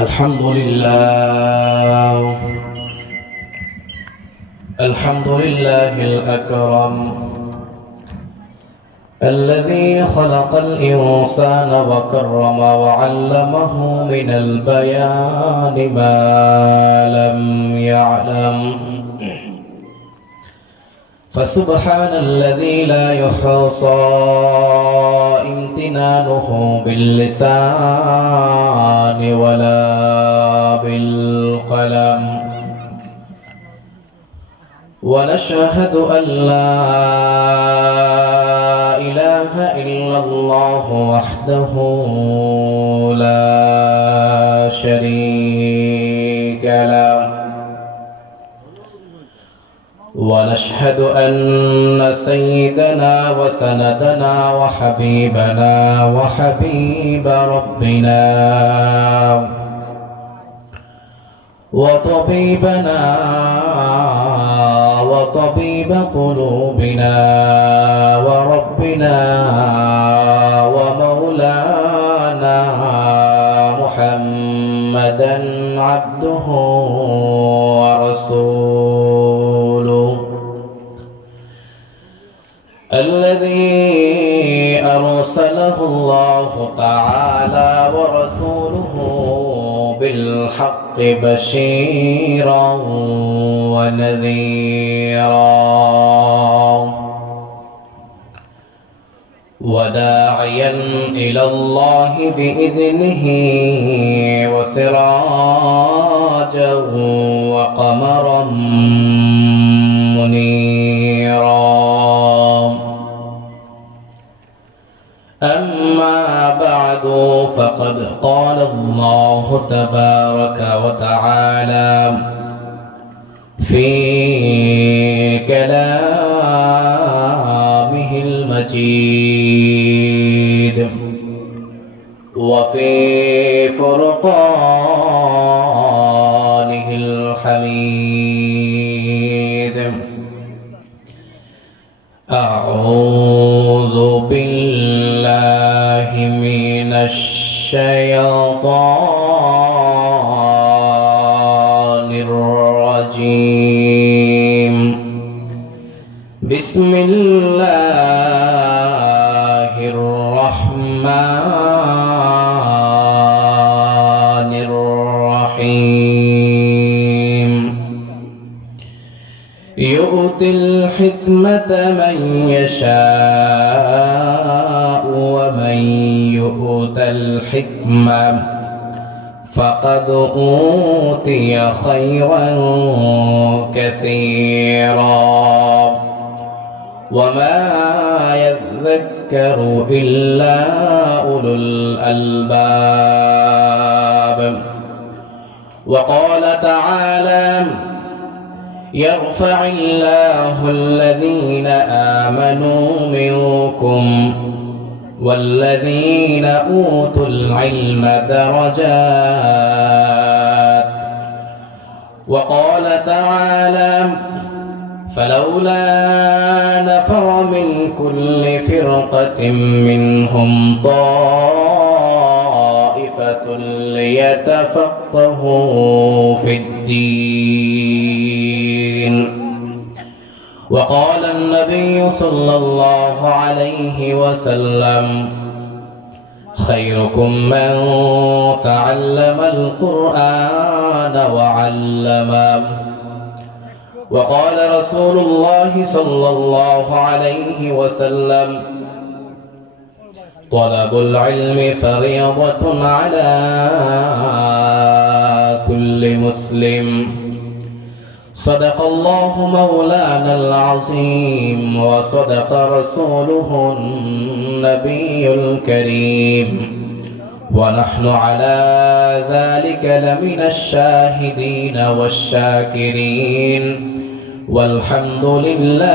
الحمد لله الحمد لله الأكرم الذي خلق الإنسان وكرم وعلمه من البيان ما لم يعلم فسبحان الذي لا يحصى امتنانه باللسان ولا بالقلم ونشهد أن لا إله إلا الله وحده لا شريك له ونشهد أن سيدنا وسندنا وحبيبنا وحبيب ربنا وطبيبنا وطبيب قلوبنا وربنا ومولانا محمدا عبده ورسوله الذي أرسله الله تعالى ورسوله بالحق بشيرا ونذيرا وداعيا إلى الله بإذنه وسراجا وقمرا منيرا أما بعد فقد قال الله تبارك وتعالى في كلامه المجيد وفي فرقانه الحميد أعوذ بالله من الشيطان الرجيم بسم الله الرحمن الرحيم يؤتي الحكمة من يشاء ومن يؤت الحكمة فقد أوتي خيرا كثيرا وما يذكر إلا أولو الألباب وقال تعالى يرفع الله الذين آمنوا منكم والذين أوتوا العلم درجات وقال تعالى فلولا نفر من كل فرقة منهم طائفة ليتفقهوا في الدين وقال النبي صلى الله عليه وسلم خيركم من تعلم القرآن وعلمه وقال رسول الله صلى الله عليه وسلم طلب العلم فريضة على كل مسلم صدق الله مولانا العظيم وصدق رسوله النبي الكريم ونحن على ذلك لمن الشاهدين والشاكرين والحمد لله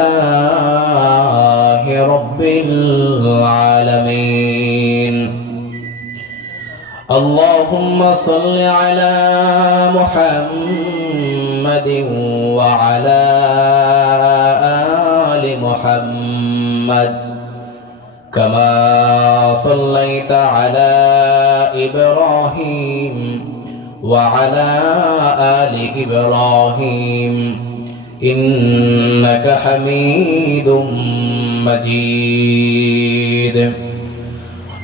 رب العالمين اللهم صل على محمد وعلى آل محمد كما صليت على إبراهيم وعلى آل إبراهيم إنك حميد مجيد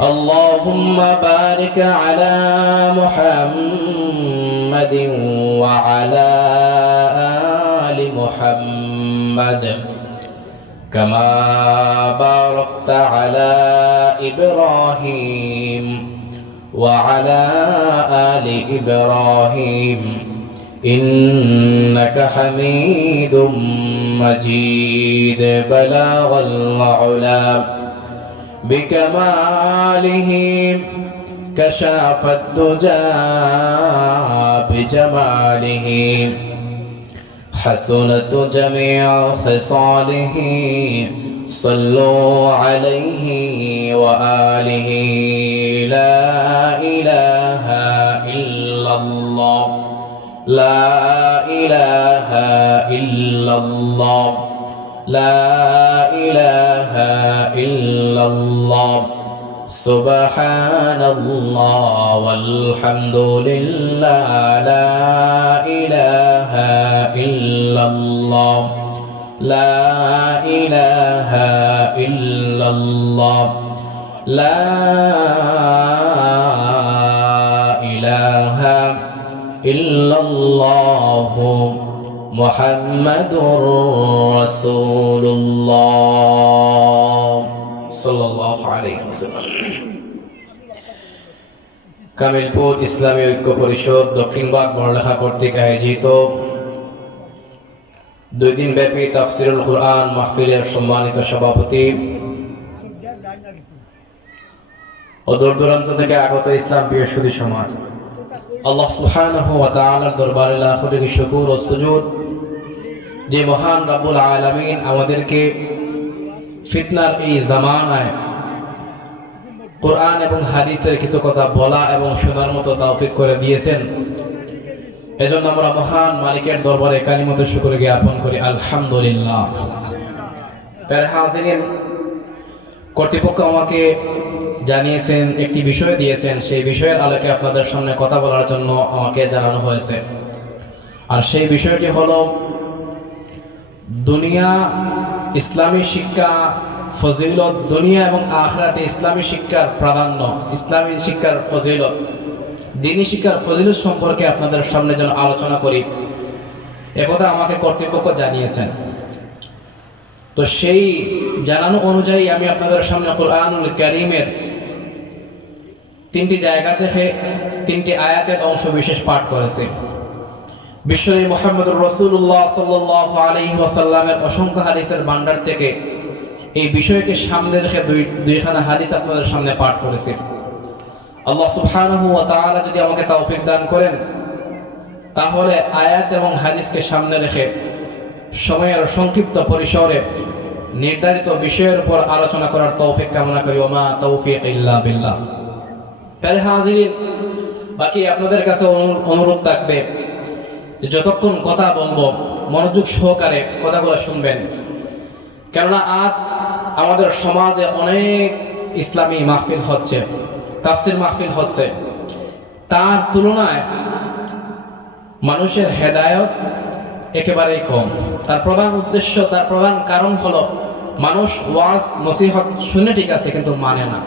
اللهم بارك على محمد وعلى آل محمد كما باركت على إبراهيم وعلى آل إبراهيم إنك حميد مجيد بلغ العلا بكماله كشاف الدجى بجماله حسنت جميع خصاله صلوا عليه وآله لا إله إلا الله لا إله إلا الله لا إله إلا الله سبحان الله والحمد لله لا إله إلا الله لا إله إلا الله لا إله إلا الله محمد رسول الله صلى الله عليه وسلم কামিলপুর ইসলামী ঐক্য পরিষদ দক্ষিণবাগ বড়লেখা কর্তৃক আয়োজিত 2 দিন ব্যাপী তাফসিরুল কুরআন মাহফিলের সম্মানিত সভাপতি ও দূর দূরান্ত থেকে আগত ইসলাম প্রিয় সুধী সমাজ, আল্লাহ সুবহানাহু ওয়া তাআলার দরবারে লাখ কোটি শুকর ও সুজুদ যে মহান রব্বুল আলামিন আমাদেরকে ফিতনার এই জামানায় কোরআন এবং হাদিসের কিছু কথা বলা এবং শোনার মতো তৌফিক করে দিয়েছেন। এজন্য আমরা মহান মালিকের দরবারে কালিমাতুল শুকর জ্ঞাপন করি আলহামদুলিল্লাহ। প্রিয় হাজিরিন, কর্তৃপক্ষ আমাকে জানিয়েছেন, একটি বিষয় দিয়েছেন, সেই বিষয়ের আলোকে আপনাদের সামনে কথা বলার জন্য আমাকে জানানো হয়েছে। আর সেই বিষয়টি হলো দুনিয়া ইসলামী শিক্ষা ফজিলত, দুনিয়া এবং আখিরাতে ইসলামী শিক্ষার প্রাধান্য, ইসলামী শিক্ষার ফজিলত, দ্বীনি শিক্ষার ফজিলত সম্পর্কে আপনাদের সামনে যেন আলোচনা করি, একথা আমাকে কর্তৃপক্ষ জানিয়েছেন। তো সেই জানানো অনুযায়ী আমি আপনাদের সামনে কুরআনুল কারীমের 3টি জায়গা থেকে 3টি আয়াতের অংশ বিশেষ পাঠ করেছি। বিশ্বনবী মুহাম্মদুর রাসূলুল্লাহ সাল্লাল্লাহু আলাইহি ওয়াসাল্লামের অসংখ্য হাদিসের ভান্ডার থেকে এই বিষয়কে সামনে রেখে দুইখানা হাদিস আপনাদের সামনে পাঠ করেছি। আল্লাহ সুবহানাহু ওয়া তাআলা যদি আমাকে তৌফিক দান করেন, তাহলে আয়াত এবং হাদিসকে সামনে রেখে সময়ের সংক্ষিপ্ত পরিসরে নির্ধারিত বিষয়ের উপর আলোচনা করার তৌফিক কামনা করি। ওয়া মা তাওফীক ইল্লা বিল্লাহ। প্রিয় হাজিরিন, বাকি আপনাদের কাছে অনুরোধ থাকবে যে যতক্ষণ কথা বলবো মনোযোগ সহকারে কথাগুলো শুনবেন, কেননা আজ আমাদের সমাজে অনেক ইসলামী মাহফিল হচ্ছে, তাফসির মাহফিল হচ্ছে, তার তুলনায় মানুষের হেদায়েত একেবারেই কম। তার প্রধান উদ্দেশ্য, তার প্রধান কারণ হলো মানুষ ওয়াজ নসিহত শুনে ঠিক আছে কিন্তু মানে না।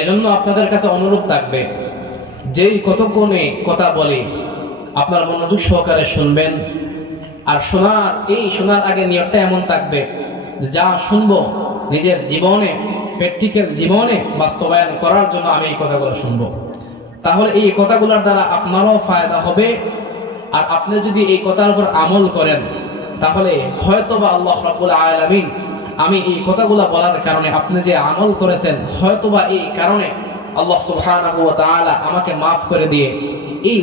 এজন্য আপনাদের কাছে অনুরোধ থাকবে, যেই কতক্ষণে কথা বলি আপনার মনোযোগ সহকারে শুনবেন। আর শোনার আগে নিয়তটা এমন থাকবে যা শুনবো নিজের জীবনে, প্র্যাকটিক্যাল জীবনে বাস্তবায়ন করার জন্য আমি এই কথাগুলো শুনবো। তাহলে এই কথাগুলোর দ্বারা আপনারও ফায়দা হবে। আর আপনি যদি এই কথার উপর আমল করেন, তাহলে হয়তোবা আল্লাহ রাব্বুল আলামিন আমি এই কথাগুলো বলার কারণে আপনি যে আমল করেছেন, হয়তোবা এই কারণে আল্লাহ সুবহানাহু ওয়া তাআলা আমাকে মাফ করে দিয়ে এই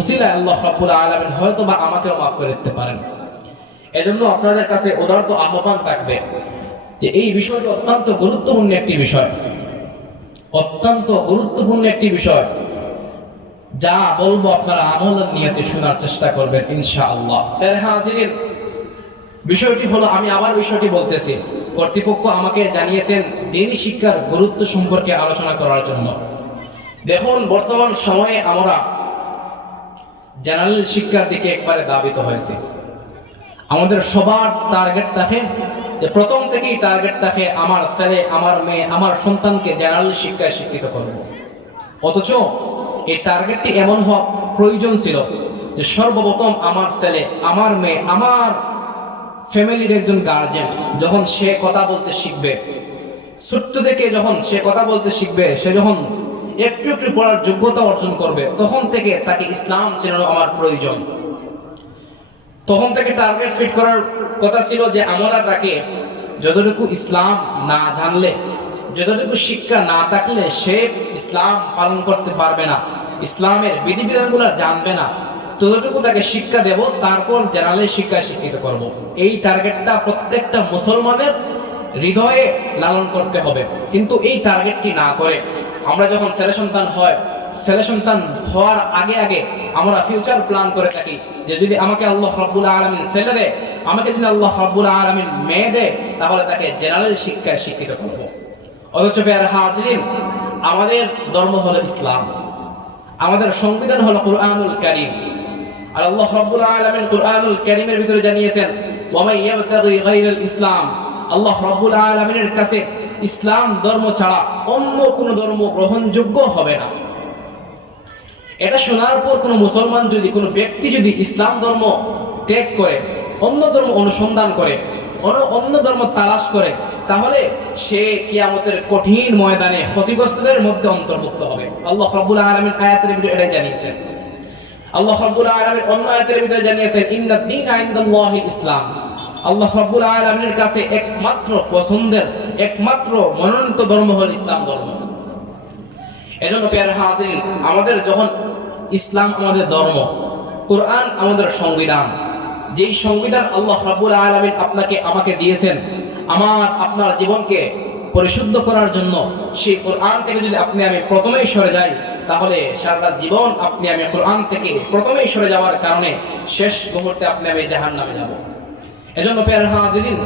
উসিলায় আল্লাহ রাব্বুল আলামিন হয়তোবা আমাকেও মাফ করে দিতে পারেন। এজন্য আপনাদের কাছে উদারত আহ্বান থাকবে যে এই বিষয়টি অত্যন্ত গুরুত্বপূর্ণ একটি বিষয়, অত্যন্ত গুরুত্বপূর্ণ একটি বিষয়। যা বলবো আপনারা আমলের নিয়তে শোনার চেষ্টা করবেন ইনশাআল্লাহ। এর হাজিরিন, বিষয়টি হলো, আমি আবার বিষয়টি বলতেছি, কর্তৃপক্ষ আমাকে জানিয়েছেন দ্বীনি শিক্ষার গুরুত্ব সম্পর্কে আলোচনা করার জন্য। দেখুন বর্তমান সময়ে আমরা জেনারেল শিক্ষার দিকে একবারে ধাবিত হয়েছে। আমাদের সবার টার্গেট থাকে যে প্রথম থেকেই টার্গেট থাকে আমার ছেলে, আমার মেয়ে, আমার সন্তানকে জেনারেল শিক্ষায় শিক্ষিত করব। অথচ এই টার্গেটটি এমন হওয়া প্রয়োজন ছিল যে সর্বপ্রথম আমার ছেলে, আমার মেয়ে, আমার ফ্যামিলির একজন গার্জেন যখন সে কথা বলতে শিখবে, ছোট্ট থেকে যখন সে কথা বলতে শিখবে, সে যখন একটু একটু পড়ার যোগ্যতা অর্জন করবে, তখন থেকে তাকে ইসলাম চেনানো আমার প্রয়োজন। তখন থেকে টার্গেট ফিট করার কথা ছিল যে আমরা তাকে যতটুকু ইসলাম না জানলে, যতটুকু শিক্ষা না থাকলে সে ইসলাম পালন করতে পারবে না, ইসলামের বিধিবিধানগুলো জানবে না, ততটুকু তাকে শিক্ষা দেব, তারপর জেনারেল শিক্ষায় শিক্ষিত করব। এই টার্গেটটা প্রত্যেকটা মুসলমানের হৃদয়ে লালন করতে হবে। কিন্তু এই টার্গেটটি না করে আমরা যখন ছেলে সন্তান হয়, ছেলে সন্তান হওয়ার আগে আগে আমরা ফিউচার প্ল্যান করে থাকি যে যদি আমাকে আল্লাহ রাব্বুল আলামিন ছেলে দেয়, আমাকে যদি আল্লাহ রাব্বুল আলামিন মেয়ে দেয়, তাহলে তাকে জেনারেল শিক্ষায় শিক্ষিত করব। অথচ প্রিয় হাজিরিন, আমাদের ধর্ম হলো ইসলাম, আমাদের সংবিধান হলো কুরআনুল কারীম। আর আল্লাহ রাব্বুল আলামিন কুরআনুল কারীমের ভিতরে জানিয়েছেন ওয়া মান ইয়াবতাগি গায়রাল ইসলাম, আল্লাহ রাব্বুল আলামিনের কাছে ইসলাম ধর্ম ছাড়া অন্য কোন ধর্ম গ্রহণযোগ্য হবে না। এটা শোনার পর কোনো মুসলমান যদি, কোনো ব্যক্তি যদি ইসলাম ধর্ম ত্যাগ করে, অন্য ধর্ম অনুসন্ধান করে, অন্য ধর্ম তালাশ করে, তাহলে সে কিয়ামতের কঠিন ময়দানে ক্ষতিগ্রস্তদের মধ্যে অন্তর্ভুক্ত হবে। আল্লাহ রাব্বুল আলামিন আয়াতের ভিতরে এটাই জানিয়েছেন। আল্লাহ রাব্বুল আলামিন অন্য আয়াতের ভিতরে জানিয়েছেন ইন্নাদ দীনা ইনদাল্লাহিল ইসলাম। আল্লাহ রাব্বুল আলামিনের কাছে একমাত্র পছন্দের, একমাত্র মনোনীত ধর্ম হল ইসলাম ধর্ম। এজন্য প্রিয় হাজিরিন, আমাদের যখন ইসলাম আমাদের ধর্ম, কোরআন আমাদের সংবিধান, যেই সংবিধান আল্লাহ রাব্বুল আলামিন আপনাকে আমাকে দিয়েছেন আমার আপনার জীবনকে পরিশুদ্ধ করার জন্য, সেই কোরআন থেকে যদি আপনি আমি প্রথমেই সরে যাই, তাহলে সারাটা জীবন আপনি আমি কোরআন থেকে প্রথমেই সরে যাওয়ার কারণে শেষ মুহূর্তে আপনি আমি জাহান্নামে যাব। এজন্য প্রিয় হাজিরিন,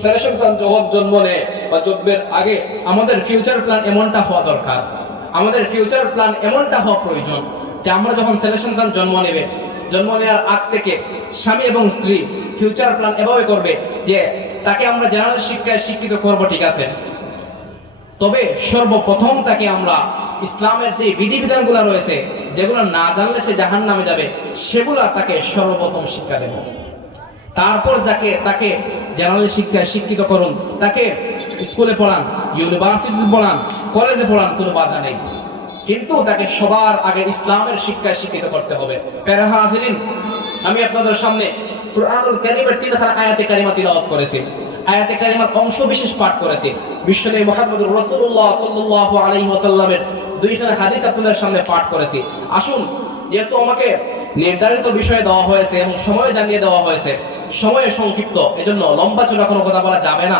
ছেলে সন্তান যখন জন্ম নেয় বা জন্মের আগে আমাদের ফিউচার প্ল্যান এমনটা হওয়া দরকার, আমাদের ফিউচার প্ল্যান এমনটা হওয়া প্রয়োজন যে আমরা যখন ছেলে সন্তান জন্ম নেবে, জন্ম নেওয়ার আগ থেকে স্বামী এবং স্ত্রী ফিউচার প্ল্যান এভাবে করবে যে তাকে আমরা জেনারেল শিক্ষায় শিক্ষিত করব, ঠিক আছে, তবে সর্বপ্রথম তাকে আমরা ইসলামের যে বিধিবিধানগুলো রয়েছে, যেগুলো না জানলে সে জাহান্নামে যাবে, সেগুলো তাকে সর্বপ্রথম শিক্ষা দেব। তারপর তাকে জেনারেল শিক্ষায় শিক্ষিত করুন, তাকে স্কুলে পড়ান, ইউনিভার্সিটিতে পড়ান, কলেজে পড়ান, কোনো বাধা নেই, কিন্তু তাকে সবার আগে ইসলামের শিক্ষায় শিক্ষিত করতে হবে। প্রিয় হাজিরিন, আমি আপনাদের সামনে কুরআনুল কারীমের 3 আয়াতে কারিমা তিলাওয়াত করেছি, আয়াতে কারিমার অংশ বিশেষ পাঠ করেছি। বিশ্বনবী মুহাম্মদুর রাসূলুল্লাহ সাল্লাল্লাহু আলাইহি ওয়াসাল্লামের 2 হাদিস আপনাদের সামনে পাঠ করেছি। আসুন, যেহেতু আমাকে নির্ধারিত বিষয় দেওয়া হয়েছে এবং সময় জানিয়ে দেওয়া হয়েছে, সময় সংক্ষিপ্ত, এজন্য লম্বা চড়া কোনো কথা বলা যাবে না,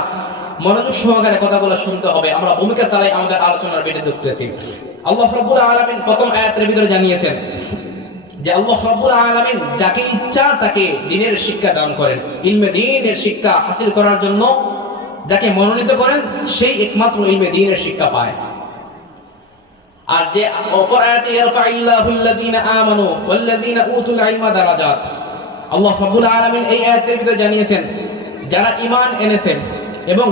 মনোযোগ সহকারে কথাগুলো শুনতে হবে। আমরা ভূমিকা চালাই আমাদের আলোচনার ভিতরে ঢুকতেছি। আল্লাহ রাব্বুল আলামিন প্রথম আয়াতের ভিতরে জানিয়েছেন যে আল্লাহ রাব্বুল আলামিন যাকে ইচ্ছা তাকে দ্বীনের শিক্ষা দান করেন, ইলমে দ্বীনের শিক্ষা হাসিল করার জন্য যাকে মনোনীত করেন সেই একমাত্র ইলমে দ্বীনের শিক্ষা পায়। আর যে অপর আয়াতে ইয়ারফাইল্লাহুল্লাযীনা আমানু ওয়াল্লাযীনা উতুল ইলমা দারাজাত, আল্লাহ রাব্বুল আলামিন এই আয়াতের ভিতরে জানিয়েছেন যারা ঈমান এনেছেন এবং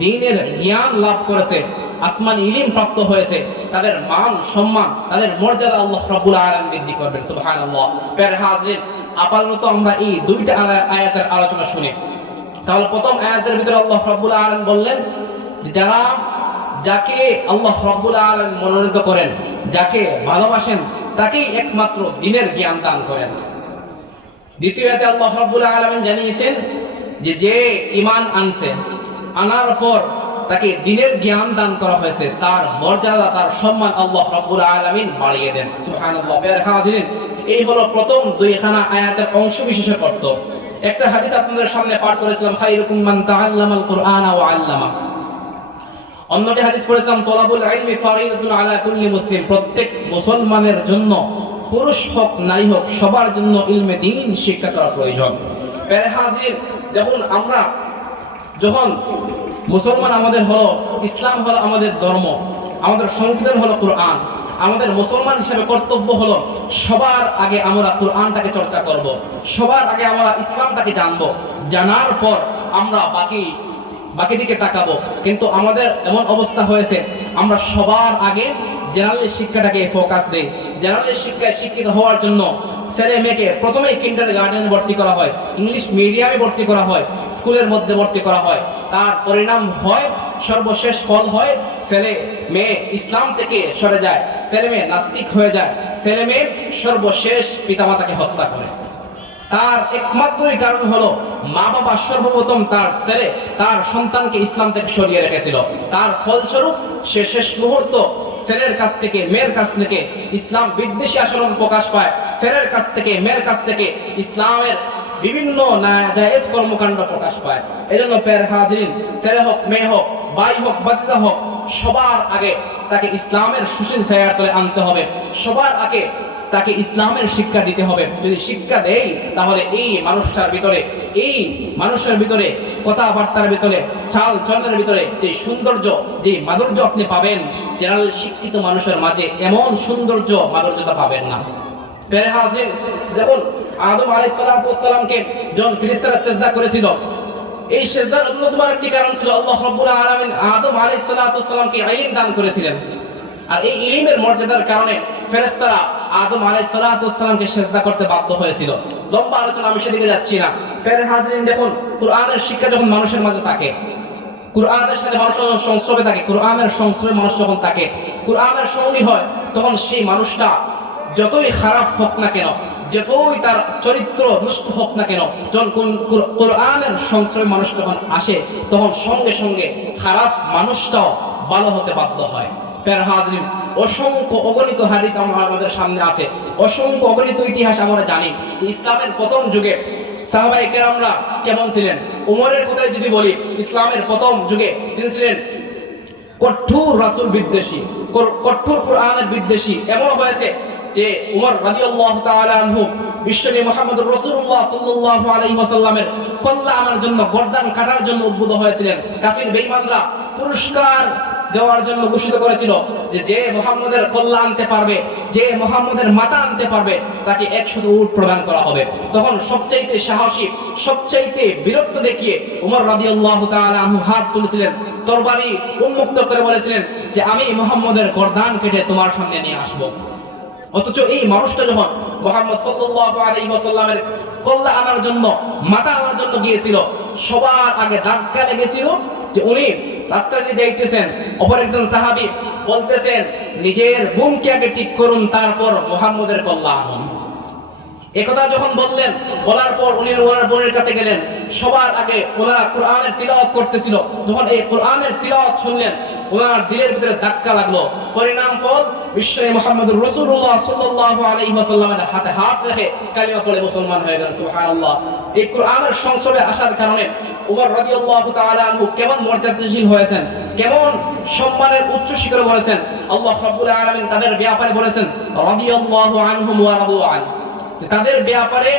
দ্বীনের জ্ঞান লাভ করেছে, আসমানি ইলম প্রাপ্ত হয়েছে, তাদের মান সম্মান, তাদের মর্যাদা আল্লাহ রাব্বুল আলামিন বৃদ্ধি করবেন। সুবহানাল্লাহ। প্রিয় হাজিরিন, আপাতত আমরা এই 2টা আয়াতের আলোচনা শুনি। তাহলে প্রথম আয়াতের ভিতরে আল্লাহ রাব্বুল আলামিন বললেন যাকে আল্লাহ রাব্বুল আলামিন মনোনীত করেন, যাকে ভালোবাসেন, তাকেই একমাত্র দ্বীনের জ্ঞান দান করেন। দ্বিতীয় আয়াতে আল্লাহ রাব্বুল আলামিন জানিয়েছেন যে ঈমান আনছে, আনার পর তাকে দ্বীনের জ্ঞান দান করা হয়েছে, তার মর্যাদা, তার সম্মান আল্লাহ রাব্বুল আলামিন বাড়িয়ে দেন। সুবহানাল্লাহ। প্রিয় হাজিরিন, এই হলো প্রথম 2 আয়াতের অংশ বিশেষের অর্থ। একটা হাদিস আপনাদের সামনে পাঠ করেছিলাম, খায়রুকুম মান তাআল্লামাল কুরআনা ওয়া আল্লামা। অন্যটি হাদিস পড়েছিলাম, তলাবুল ইলমি ফারিদাতুন আলা কুল্লি মুসলিম। প্রত্যেক মুসলমানের জন্য, পুরুষ হোক নারী হোক, সবার জন্য ইলমে দ্বীন শিক্ষা করা প্রয়োজন। প্রিয় হাজির, দেখুন আমরা যখন মুসলমান আমাদের হলো, ইসলাম হলো আমাদের ধর্ম, আমাদের সংবিধান হলো কোরআন, আমাদের মুসলমান হিসেবে কর্তব্য হলো সবার আগে আমরা কোরআনটাকে চর্চা করব, সবার আগে আমরা ইসলামটাকে জানবো, জানার পর আমরা বাকি দিকে তাকাবো। কিন্তু আমাদের এমন অবস্থা হয়েছে, আমরা সবার আগে জেনারেল শিক্ষাটাকে ফোকাস দেই। জেনারেল শিক্ষায় শিক্ষিত হওয়ার জন্য ছেলে মেয়েকে প্রথমেই কিন্ডারগার্টেনে ভর্তি করা হয়, ইংলিশ মিডিয়ামে ভর্তি করা হয়, স্কুলের মধ্যে ভর্তি করা হয়। তার পরিণাম হয়, সর্বশেষ ফল হয়, ছেলে মেয়ে ইসলাম থেকে সরে যায়, ছেলে মেয়ে নাস্তিক হয়ে যায়, ছেলে মেয়ে সর্বশেষ পিতামাতাকে হত্যা করে। তার একমাত্রই কারণ হলো মা বাবা সর্বপ্রথম তার সন্তানকে ইসলাম থেকে সরিয়ে রেখেছিল। তার ফলস্বরূপ সে শেষ মুহূর্ত ছেলের কাছ থেকে মেয়ের কাছ থেকে ইসলাম বিদ্বেষী আচরণ প্রকাশ পায়, ছেলের কাছ থেকে মেয়ের কাছ থেকে ইসলামের বিভিন্ন নাজায়েজ কর্মকাণ্ড প্রকাশ পায়। এজন্য প্যার হাজরিন, ছেলে হোক মেয়ে হোক, ভাই হোক বাচ্চা হোক, সবার আগে তাকে ইসলামের সুশীল ছায়ার তলে আনতে হবে, সবার আগে তাকে ইসলামের শিক্ষা দিতে হবে। যদি শিক্ষা দেই তাহলে এই মানুষের ভিতরে কথাবার্তার ভিতরে, চাল চলনের ভিতরে যে সৌন্দর্য, যে মাধুর্য আপনি পাবেন, জেনারেল শিক্ষিত মানুষের মাঝে এমন সৌন্দর্য মাধুর্যতা পাবেন না। প্যারে হাজরিন, দেখুন আদম আলাইহিস সালামকে যখন ফেরেশতারা সিজদা করেছিল, এই সিজদার অন্যতম একটি কারণ ছিল আল্লাহ রাব্বুল আলামিন আদম আলাইহিস সালামকে ইলম দান করেছিলেন। আর এই ইলমের মর্যাদার কারণে ফেরেশতারা আদম আলাইহিস সালামকে সিজদা করতে বাধ্য হয়েছিল। লম্বা আলোচনা আমি সেদিকে যাচ্ছি না। প্যারে হাজরিন, দেখুন কোরআনের শিক্ষা যখন মানুষের মাঝে থাকে, কোরআনের সাথে মানুষের সংস্রবে থাকে, কোরআনের সংস্রবে মানুষ যখন থাকে, কোরআনের সঙ্গী হয়, তখন সেই মানুষটা যতই খারাপ হোক না কেন, যতই তার চরিত্র নষ্ট হোক না কেন, যখন কোরআনের সংস্রবে মানুষ যখন আসে, তখন সঙ্গে সঙ্গে খারাপ মানুষটাও ভালো হতে বাধ্য হয়। প্যারে হাজরিন, অসংখ্য অগণিত হাদিস আমাদের সামনে আছে, অসংখ্য অগণিত ইতিহাস আমরা জানি যে ইসলামের প্রথম যুগে সাহাবায়ে কেরামরা কেমন ছিলেন। উমরের কথাই যদি বলি, ইসলামের প্রথম যুগে তিনি ছিলেন কঠোর রাসূল বিদ্বেষী, কঠোর কোরআনের বিদ্বেষী। এমন হয়েছে যে উমর রাদিয়াল্লাহু তাআলা আনহু বিশ্বনবী মুহাম্মদুর রাসূলুল্লাহ সাল্লাল্লাহু আলাইহি ওয়াসাল্লামের কল্লা আনার জন্য, গর্দান কাটার জন্য উদ্বুদ্ধ হয়েছিলেন। কাফির বেঈমানরা পুরস্কার দেওয়ার জন্য ঘোষিত করেছিল যে মুহাম্মদের কল্লা আনতে পারবে, যে মুহাম্মদের মাথা আনতে পারবে, তাকে 100 উট প্রদান করা হবে। তখন সবচাইতে সাহসী, সবচাইতে বীরত্ব দেখিয়ে উমর রাদিয়াল্লাহু তাআলা আনহু হাত তুলেছিলেন, তরবারি উন্মুক্ত করে বলেছিলেন যে আমি মুহাম্মদের গর্দান কেটে তোমার সামনে নিয়ে আসব। অথচ এই মানুষটা যখন মুহাম্মদ সাল্লাল্লাহু আলাইহি ওয়াসাল্লামের কল্লা আনার জন্য, মাথা আনার জন্য গিয়েছিল, সবার আগে ধাক্কা লেগেছিল যে উনি রাস্তা দিয়ে যাইতেছেন, অপর একজন সাহাবী বলতেছেন নিজের বোনকে আগে ঠিক করুন, তারপর মুহাম্মদের কল্লা আনুন। একথা যখন বললেন, বলার পর উনি ওনার বোনের কাছে গেলেন, সবার আগে ওনারা কোরআনের তিলাওয়াত করতেছিল। যখন এই কোরআনের তিলাওয়াত শুনলেন, ওনার দিলের ভিতরে ধাক্কা লাগলো। পরিণাম ফল বিশ্বনবী মুহাম্মদুর রাসূলুল্লাহ সাল্লাল্লাহু আলাইহি ওয়াসাল্লামের হাতে হাত রেখে কালিমা পড়ে মুসলমান হয়ে গেলেন। সুবহানাল্লাহ। এই কোরআনের সংসবে আসার কারণে উমর রাদিয়াল্লাহু তাআলা আনহু কেমন মর্যাদাশীল হয়েছেন, কেমন সম্মানের উচ্চ শিখরে বলেছেন। আল্লাহ রাব্বুল আলামিন তাদের ব্যাপারে বলেছেন রাদিয়াল্লাহু আনহুম ওয়া রাদু আন, তাদের ব্যাপারে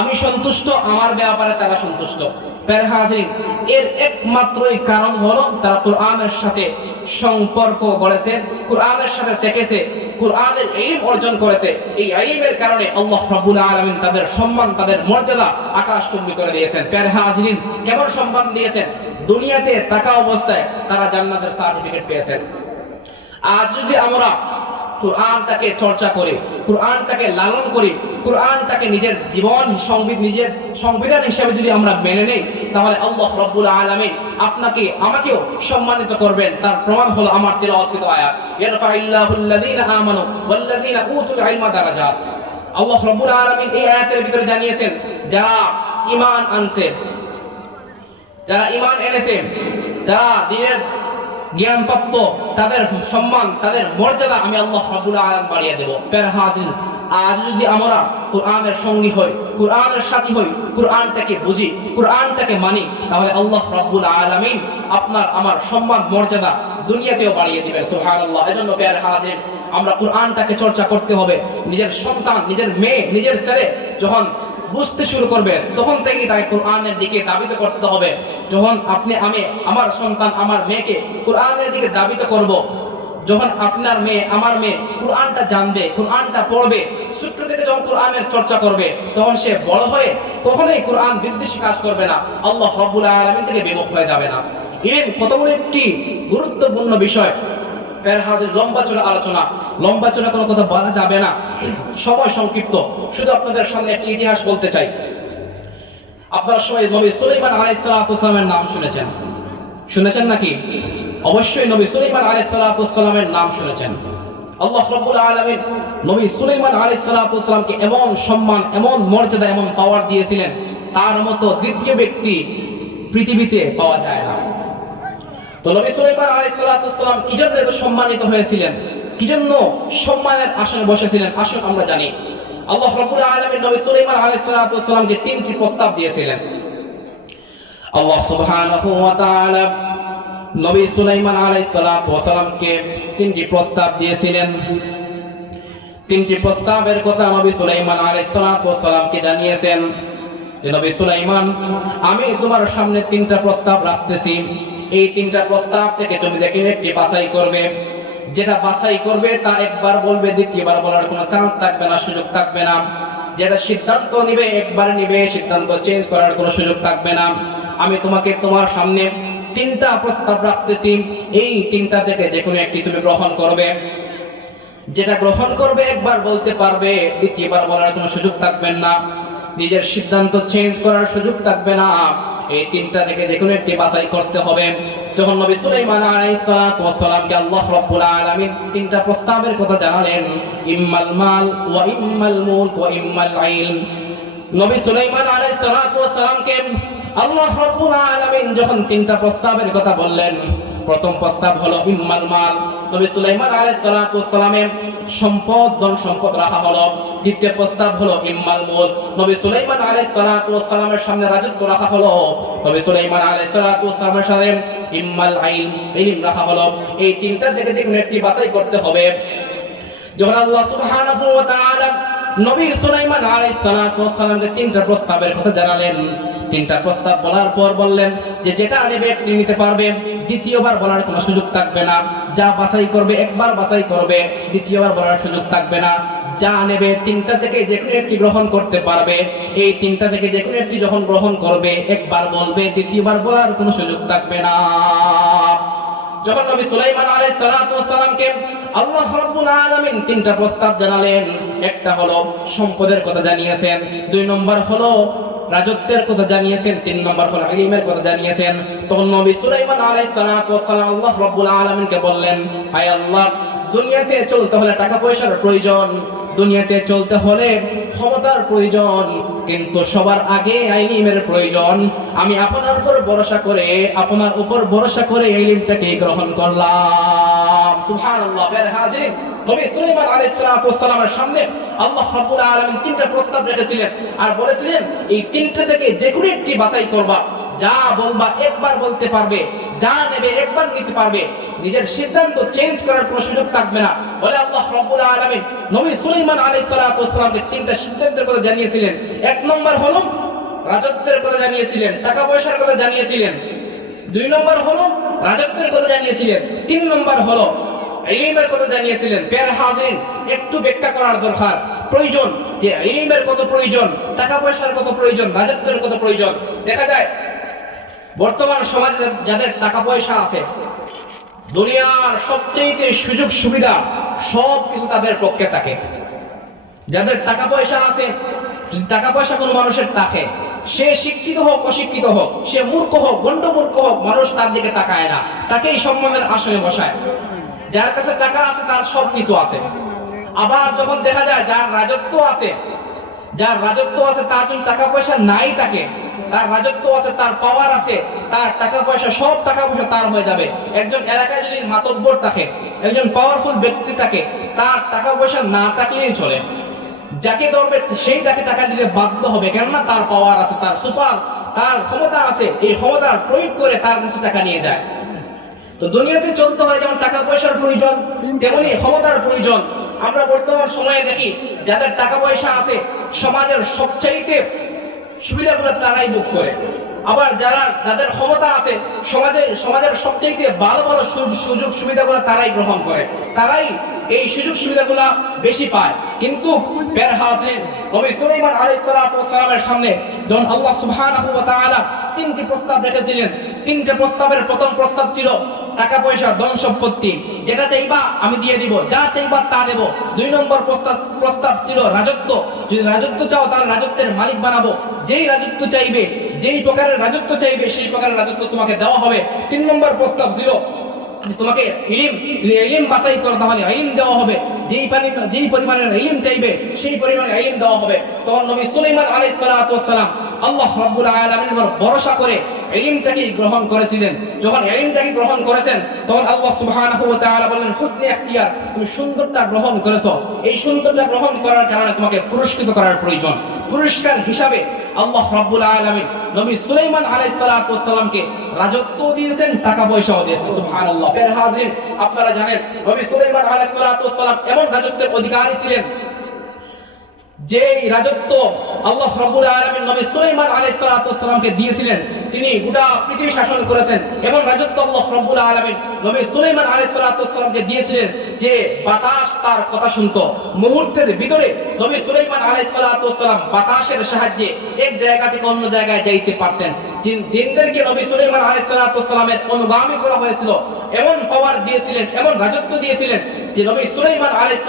আমি সন্তুষ্ট, আমার ব্যাপারে তারা সন্তুষ্ট। প্যারে হাজরিন, এর একমাত্রই কারণ হলো তারা কোরআনের সাথে সম্পর্ক গড়েছে, কোরআনের সাথে থেকেছে, কোরআনের ইলম অর্জন করেছে। এই ইলমের কারণে আল্লাহ রাব্বুল আলামিন তাদের সম্মান, তাদের মর্যাদা আকাশচুম্বী করে দিয়েছেন। প্যারে হাজরিন, কেমন সম্মান দিয়েছেন, দুনিয়াতে থাকা অবস্থায় তারা জান্নাতের সার্টিফিকেট পেয়েছেন। আজ যদি আমরা কোরআনটাকে চর্চা করি, কোরআনটাকে লালন করি, কোরআনটাকে নিজের জীবন নিজের সংবিধান হিসেবে যদি আমরা মেনে নেই, তাহলে আল্লাহ রাব্বুল আলামিন আপনাকে আমাকেও সম্মানিত করবেন। তার প্রমাণ হলো আমার তিলাওয়াতকৃত আয়াত, ইয়ারফাইল্লাহুল্লাযীনা আমানু ওয়াল্লাযীনা উতুল ইলমা দারাজাত। আল্লাহ রাব্বুল আলামিন এই আয়াতের ভিতরে জানিয়েছেন যারা ঈমান আনছে, যারা ঈমান এনেছে, যারা দ্বীনের জ্ঞান প্রাপ্ত, তাদের সম্মান, তাদের মর্যাদা আমি আল্লাহ রাব্বুল আলামিন বাড়িয়ে দেব। প্যারে হাজরিন, আজ যদি আমরা কোরআনের সঙ্গী হই, কোরআনের সাথী হই, কোরআনটাকে বুঝি, কোরআনটাকে মানি, তাহলে আল্লাহ রাব্বুল আলামিন আপনার আমার সম্মান মর্যাদা দুনিয়াতেও বাড়িয়ে দিবেন। সুবহানাল্লাহ। এজন্য প্যারে হাজরিন, আমরা কোরআনটাকে চর্চা করতে হবে। নিজের সন্তান, নিজের মেয়ে, নিজের ছেলে যখন বুঝতে শুরু করবে, তখন থেকেই তাকে কোরআনের দিকে দাবিত করতে হবে। যখন আমি আমার সন্তান, আমার মেয়েকে কোরআনের দিকে দাবিত করব, যখন আপনার মেয়ে আমার মেয়ে কোরআনটা জানবে, কোরআনটা পড়বে, ছোট্ট থেকে যখন কোরআনের চর্চা করবে, তখন সে বড় হয়ে কখনোই কোরআন বিদ্বেষী কাজ করবে না, আল্লাহ রাব্বুল আলামিন থেকে বিমুখ হয়ে যাবে না। ইলম কত বড় একটি গুরুত্বপূর্ণ বিষয়। এর হাজির লম্বা চড়া কোনো কথা বলা যাবে না, সময় সংক্ষিপ্ত। শুধু আপনাদের সামনে একটি ইতিহাস বলতে চাই। আপনারা সবাই নবী সুলাইমান আলাইহিস সালামের নাম শুনেছেন নাকি? অবশ্যই নবী সুলাইমান আলাইহিস সালামের নাম শুনেছেন। আল্লাহ রাব্বুল আলামিন নবী সুলাইমান আলাইহিস সালামকে এমন সম্মান, এমন মর্যাদা, এমন পাওয়ার দিয়েছিলেন, তার মতো দ্বিতীয় ব্যক্তি পৃথিবীতে পাওয়া যায় না। তো নবী সুলাইমান আলাইহিস সালাম কি জন্য এত সম্মানিত হয়েছিলেন, কি জন্য সম্মানের আসনে বসেছিলেন, আসুন আমরা জানি। আল্লাহ রাব্বুল আলামিন নবী সুলাইমান আলাইহিস সালামকে তিনটি প্রস্তাব দিয়েছিলেন। আল্লাহ সুবহানাহু ওয়া তাআলা নবী সুলাইমান আলাইহিস সালামকে তিনটি প্রস্তাব দিয়েছিলেন। তিনটি প্রস্তাবের কথা নবী সুলাইমান আলাইহিস সালামকে জানিয়েছেন যে, নবী সুলাইমান, আমি তোমার সামনে তিনটা প্রস্তাব রাখতেছি। এই তিনটা প্রস্তাব থেকে তুমি দেখে একটি বাছাই করবে। যেটা বাছাই করবে তা একবার বলবে, দ্বিতীয়বার বলার কোনো চান্স থাকবে না, সুযোগ থাকবে না। যেটা সিদ্ধান্ত নিবে একবার নিবে, সিদ্ধান্ত চেঞ্জ করার কোনো সুযোগ থাকবে না। আমি তোমার সামনে তিনটা প্রস্তাব রাখতেছি। এই তিনটা থেকে যে কোনো একটি তুমি গ্রহণ করবে। যেটা গ্রহণ করবে একবার বলতে পারবে, দ্বিতীয়বার বলার কোনো সুযোগ থাকবে না, নিজের সিদ্ধান্ত চেঞ্জ করার সুযোগ থাকবে না। এই তিনটা থেকে যে কোনো একটি বাছাই করতে হবে। যখন নবী সুলাইমান আলাইহিস সালামকে আল্লাহ রাব্বুল আলামিন তিনটা প্রস্তাবের কথা জানালেন, ইম্মাল মাল ওয়া ইম্মাল মুলক ওয়া ইম্মাল ইলম, নবী সুলাইমান আলাইহিস সালামকে আল্লাহ রাব্বুল আলামিন যখন তিনটা প্রস্তাবের কথা বললেন, প্রথম প্রস্তাব হলো ইম্মাল মাল। নবী সুলাইমান আলাইহিস সালামের সম্পদ, ধন সম্পদ রাখা হলো। দ্বিতীয় প্রস্তাব হলো ইম্মাল মুলক, নবী সুলাইমান আলাইহিস সালামের সামনে রাজত্ব রাখা হলো। নবী সুলাইমান আলাইহিস সালামের সামনে ইম্মাল ইলম রাখা হলো। এই তিনটা থেকে যে কোনো একটি বাছাই করতে হবে। যখন আল্লাহ সুবহানাহু ওয়া তাআলা নবী সুলাইমান আলাইহিস সালামকে তিনটা প্রস্তাবের কথা জানালেন, তিনটা প্রস্তাব বলার পর বললেন যে যেটা নেবে একটি নিতে পারবে, দ্বিতীয়বার বলার কোনো সুযোগ থাকবে না। যা বাছাই করবে একবার বাছাই করবে, দ্বিতীয়বার বলার সুযোগ থাকবে না। যা নেবে তিনটা থেকে যে কোনো একটি গ্রহণ করতে পারবে। এই তিনটা থেকে যে কোনো একটি যখন গ্রহণ করবে একবার বলবে, দ্বিতীয়বার বলার কোনো সুযোগ থাকবে না। যখন নবী সুলাইমান আলাইহিস সালামকে আল্লাহ রাব্বুল আলামিন তিনটা প্রস্তাব জানালেন, একটা হলো সম্পদের কথা জানিয়েছেন, দুই নম্বর হলো রাজত্বের কথা জানিয়েছেন, তিন নম্বর হলো ইলমের কথা জানিয়েছেন। তখন নবী সুলাইমান আলাইহিস সালাম আল্লাহ রাব্বুল আলামিনকে বললেন, হায় আল্লাহ, দুনিয়াতে চলতে হলে টাকা পয়সার প্রয়োজন, দুনিয়াতে চলতে হলে ক্ষমতার প্রয়োজন, কিন্তু সবার আগে ইলমের প্রয়োজন। আমি আপনার উপর ভরসা করে ইলমটাকে গ্রহণ করলাম। সুবহানাল্লাহ। হাজিরিন, নবী সুলাইমান আলাইহিস সালামের সামনে আল্লাহ রাব্বুল আলামিন তিনটা প্রস্তাব রেখেছিলেন আর বলেছিলেন, এই তিনটা থেকে যে কোনো একটি বাছাই করবা। যা বলবা একবার বলতে পারবে, যা নেবে একবার নিতে পারবে, নিজের সিদ্ধান্ত চেঞ্জ করার কোনো সুযোগ থাকবে না। বলে আল্লাহ রাব্বুল আলামিন নবী সুলাইমান আলাইহিস সালামকে তিনটা সিদ্ধান্তের কথা জানিয়েছিলেন। এক নম্বর হলো রাজত্বের কথা জানিয়েছিলেন, টাকা পয়সার কথা জানিয়েছিলেন। দুই নম্বর হলো রাজত্বের কথা জানিয়েছিলেন। তিন নম্বর হলো ইলমের কথা জানিয়েছিলেন। প্রিয় হাজিরিন, একটু ব্যাখ্যা করার দরকার, প্রয়োজন যে ইলমের কত প্রয়োজন, টাকা পয়সার কত প্রয়োজন, রাজত্বের কত প্রয়োজন। দেখা যায় বর্তমান সমাজে যাদের টাকা পয়সা আছে, দুনিয়ার সবচেয়ে সুযোগ সুবিধা সব কিছু তাদের পক্ষে থাকে। যাদের টাকা পয়সা আছে, যদি টাকা পয়সা কোনো মানুষের থাকে, সে শিক্ষিত হোক অশিক্ষিত হোক, সে মূর্খ হোক গণ্ডমূর্খ হোক, মানুষ তার দিকে তাকায় না, তাকেই সম্মানের আসনে বসায়। যার কাছে টাকা আছে তার সব কিছু আছে। আবার যখন দেখা যায় যার রাজত্ব আছে তার জন্য টাকা পয়সা নাই, তার রাজত্ব আছে, তার পাওয়ার আছে, তার টাকা পয়সা, সব টাকা পয়সা তার হয়ে যাবে। একজন এলাকায় যদি মাতব্বর থাকে, একজন পাওয়ারফুল ব্যক্তি থাকে, তার টাকা পয়সা না থাকলেই চলে। যাকে ধরবে সেই তাকে টাকা দিতে বাধ্য হবে, কেননা তার পাওয়ার আছে, তার ক্ষমতা আছে। এই ক্ষমতার প্রয়োগ করে তার কাছে টাকা নিয়ে যায়। তো দুনিয়াতে চলতে হয় যেমন টাকা পয়সার প্রয়োজন, তেমনি ক্ষমতার প্রয়োজন। আমরা বর্তমান সময়ে দেখি যাদের টাকা পয়সা আছে, সমাজের সবচাইতে সুবিধাগুলো তারাই ভোগ করে। আবার যাদের ক্ষমতা আছে, সমাজের সবচেয়ে ভালো ভালো সুযোগ সুবিধাগুলো তারাই গ্রহণ করে, তারাই এই সুযোগ সুবিধাগুলো বেশি পায়। কিন্তু প্রিয় হাজিরিন, নবী সুলাইমান আলাইহিস সালামের সামনে যখন আল্লাহ সুবহানাহু ওয়া তাআলা তিনটি প্রস্তাব রেখেছিলেন, তিনটে প্রস্তাবের প্রথম প্রস্তাব ছিল টাকা পয়সা, ধন সম্পত্তি, যেটা চাইবা আমি দিয়ে দিব, যা চাইবা তা দেব। 2 নম্বর প্রস্তাব ছিল রাজত্ব, যদি রাজত্ব চাও তাহলে রাজত্বের মালিক বানাবো, যেই রাজত্ব চাইবে, যেই প্রকারের রাজত্ব চাইবে সেই প্রকারের রাজত্ব তোমাকে দেওয়া হবে। 3 নম্বর প্রস্তাব ছিল তোমাকে ইলম বাছাই করো, তাহলে ইলম দেওয়া হবে, যেই পরিমাণের ইলম চাইবে সেই পরিমাণের ইলম দেওয়া হবে। তখন নবী সুলাইমান আলাইহিস সালাম আল্লাহ রাব্বুল আলামিনের উপর ভরসা করে ইলমটাকে গ্রহণ করেছিলেন। যখন ইলমটাকে গ্রহণ করেছেন তখন আল্লাহ সুবহানাহু ওয়া তাআলা বলেন, হুসনে ইখতিয়ার, তুমি সুন্দরটা গ্রহণ করেছো, এই সুন্দরটা গ্রহণ করার কারণে তোমাকে পুরস্কৃত করার প্রয়োজন। পুরস্কার হিসাবে আল্লাহ রাব্বুল আলামিন নবী সুলাইমান আলাইহিস সালামকে রাজত্ব দিয়েছেন, টাকা পয়সাও দিয়েছেন। সুবহানাল্লাহ। প্রিয় হাজিরিন, আপনারা জানেন নবী সুলাইমান আলাইহিস সালাম এমন রাজত্বের অধিকারী ছিলেন যে রাজত্ব আল্লাহ রাব্বুল আলামিন নবী সুলাইমান আলাইহিস সালামকে দিয়েছিলেন। তিনি গোটা পৃথিবী শাসন করেছেন। এমন রাজত্ব আল্লাহ রাব্বুল আলামিন নবী সুলাইমান আলাইহিস সালামকে দিয়েছিলেন যে বাতাস তার কথা শুনতো। মুহূর্তের ভিতরে নবী সুলাইমান আলাইহিস সালাম বাতাসের সাহায্যে এক জায়গা থেকে অন্য জায়গায় যাইতে পারতেন। জিনদেরকে নবী সুলাইমান আলাইহিস সালামের অনুগামী করা হয়েছিল। এমন পাওয়ার দিয়েছিলেন, এমন রাজত্ব দিয়েছিলেন যে নবী সুলাইমান আলাইহিস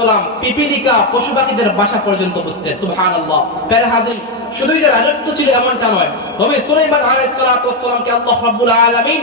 সালাম পিপিলিকা পশু পাখিদের বাসা পর্যন্ত বুঝতেন। সুবহানাল্লাহ। প্রিয় হাজিরিন, শুধুই যে রাজত্ব ছিল এমনটা নয়, নবী সুলাইমান আলাইহিস সালামকে আল্লাহ রাব্বুল আলামিন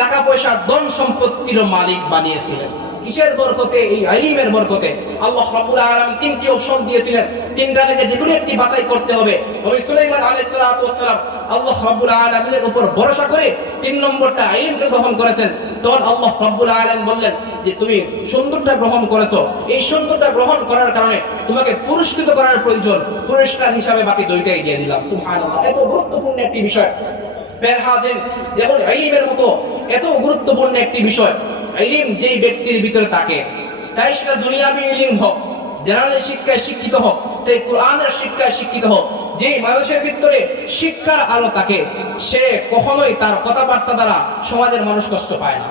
টাকা পয়সা, ধন সম্পত্তির মালিক বানিয়েছিলেন। কিসের বরকতে? এই ইলমের বরকতে। আল্লাহ রাব্বুল আলামিন 3টি অপশন দিয়েছিলেন, 3টা থেকে যেকোনো একটি বাছাই করতে হবে। নবী সুলাইমান আলাইহিস সালাম আল্লাহ রাব্বুল আলামিনের উপর ভরসা করে 3 নম্বরটা ইলমকে গ্রহণ করেছেন। তখন আল্লাহ রাব্বুল আলামিন বললেন যে তুমি সুন্দরটা গ্রহণ করেছো, এই সুন্দরটা গ্রহণ করার কারণে তোমাকে পুরস্কৃত করার প্রয়োজন, পুরস্কার হিসাবে বাকি 2টাই দিয়ে দিলাম। সুবহানাল্লাহ। এত গুরুত্বপূর্ণ একটি বিষয়। প্রিয় হাজিরিন, দেখুন ইলমের মতো এত গুরুত্বপূর্ণ একটি বিষয়, ইলম যেই ব্যক্তির ভিতরে থাকে, চাই সেটা দুনিয়াবি ইলম হোক, জেনারেল শিক্ষায় শিক্ষিত হোক, চাই কোরআনের শিক্ষায় শিক্ষিত হোক, যে মানুষের ভিতরে শিক্ষার আলো থাকে সে কখনোই তার কথাবার্তা দ্বারা সমাজের মানুষ কষ্ট পায় না।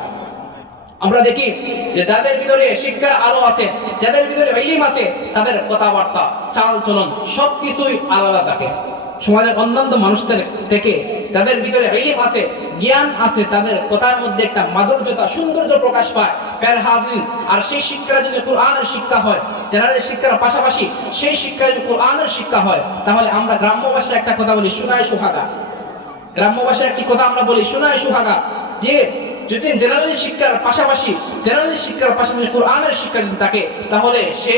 আমরা দেখি যে যাদের ভিতরে শিক্ষার আলো আছে, যাদের ভিতরে ইলম আছে, তাদের কথাবার্তা, চাল চলন সবকিছুই আলাদা থাকে সমাজের অন্যান্য মানুষদের থেকে। যাদের ভিতরে ইলম আছে, জ্ঞান আছে, তাদের কথার মধ্যে একটা মাধুর্যতা, সৌন্দর্য প্রকাশ পায়। প্রিয় হাজিরিন, আর সেই শিক্ষা যদি কোরআনের শিক্ষা হয়, জেনারেল শিক্ষার পাশাপাশি সেই শিক্ষা যদি কোরআনের শিক্ষা হয়, তাহলে আমরা গ্রাম্য ভাষায় একটা কথা বলি, শোনায় সুহাগা। গ্রাম্য ভাষায় একটি কথা আমরা বলি, শোনায় সুহাগা, যে যদি জেনারেল শিক্ষার পাশাপাশি কোরআনের শিক্ষা যদি থাকে, তাহলে সে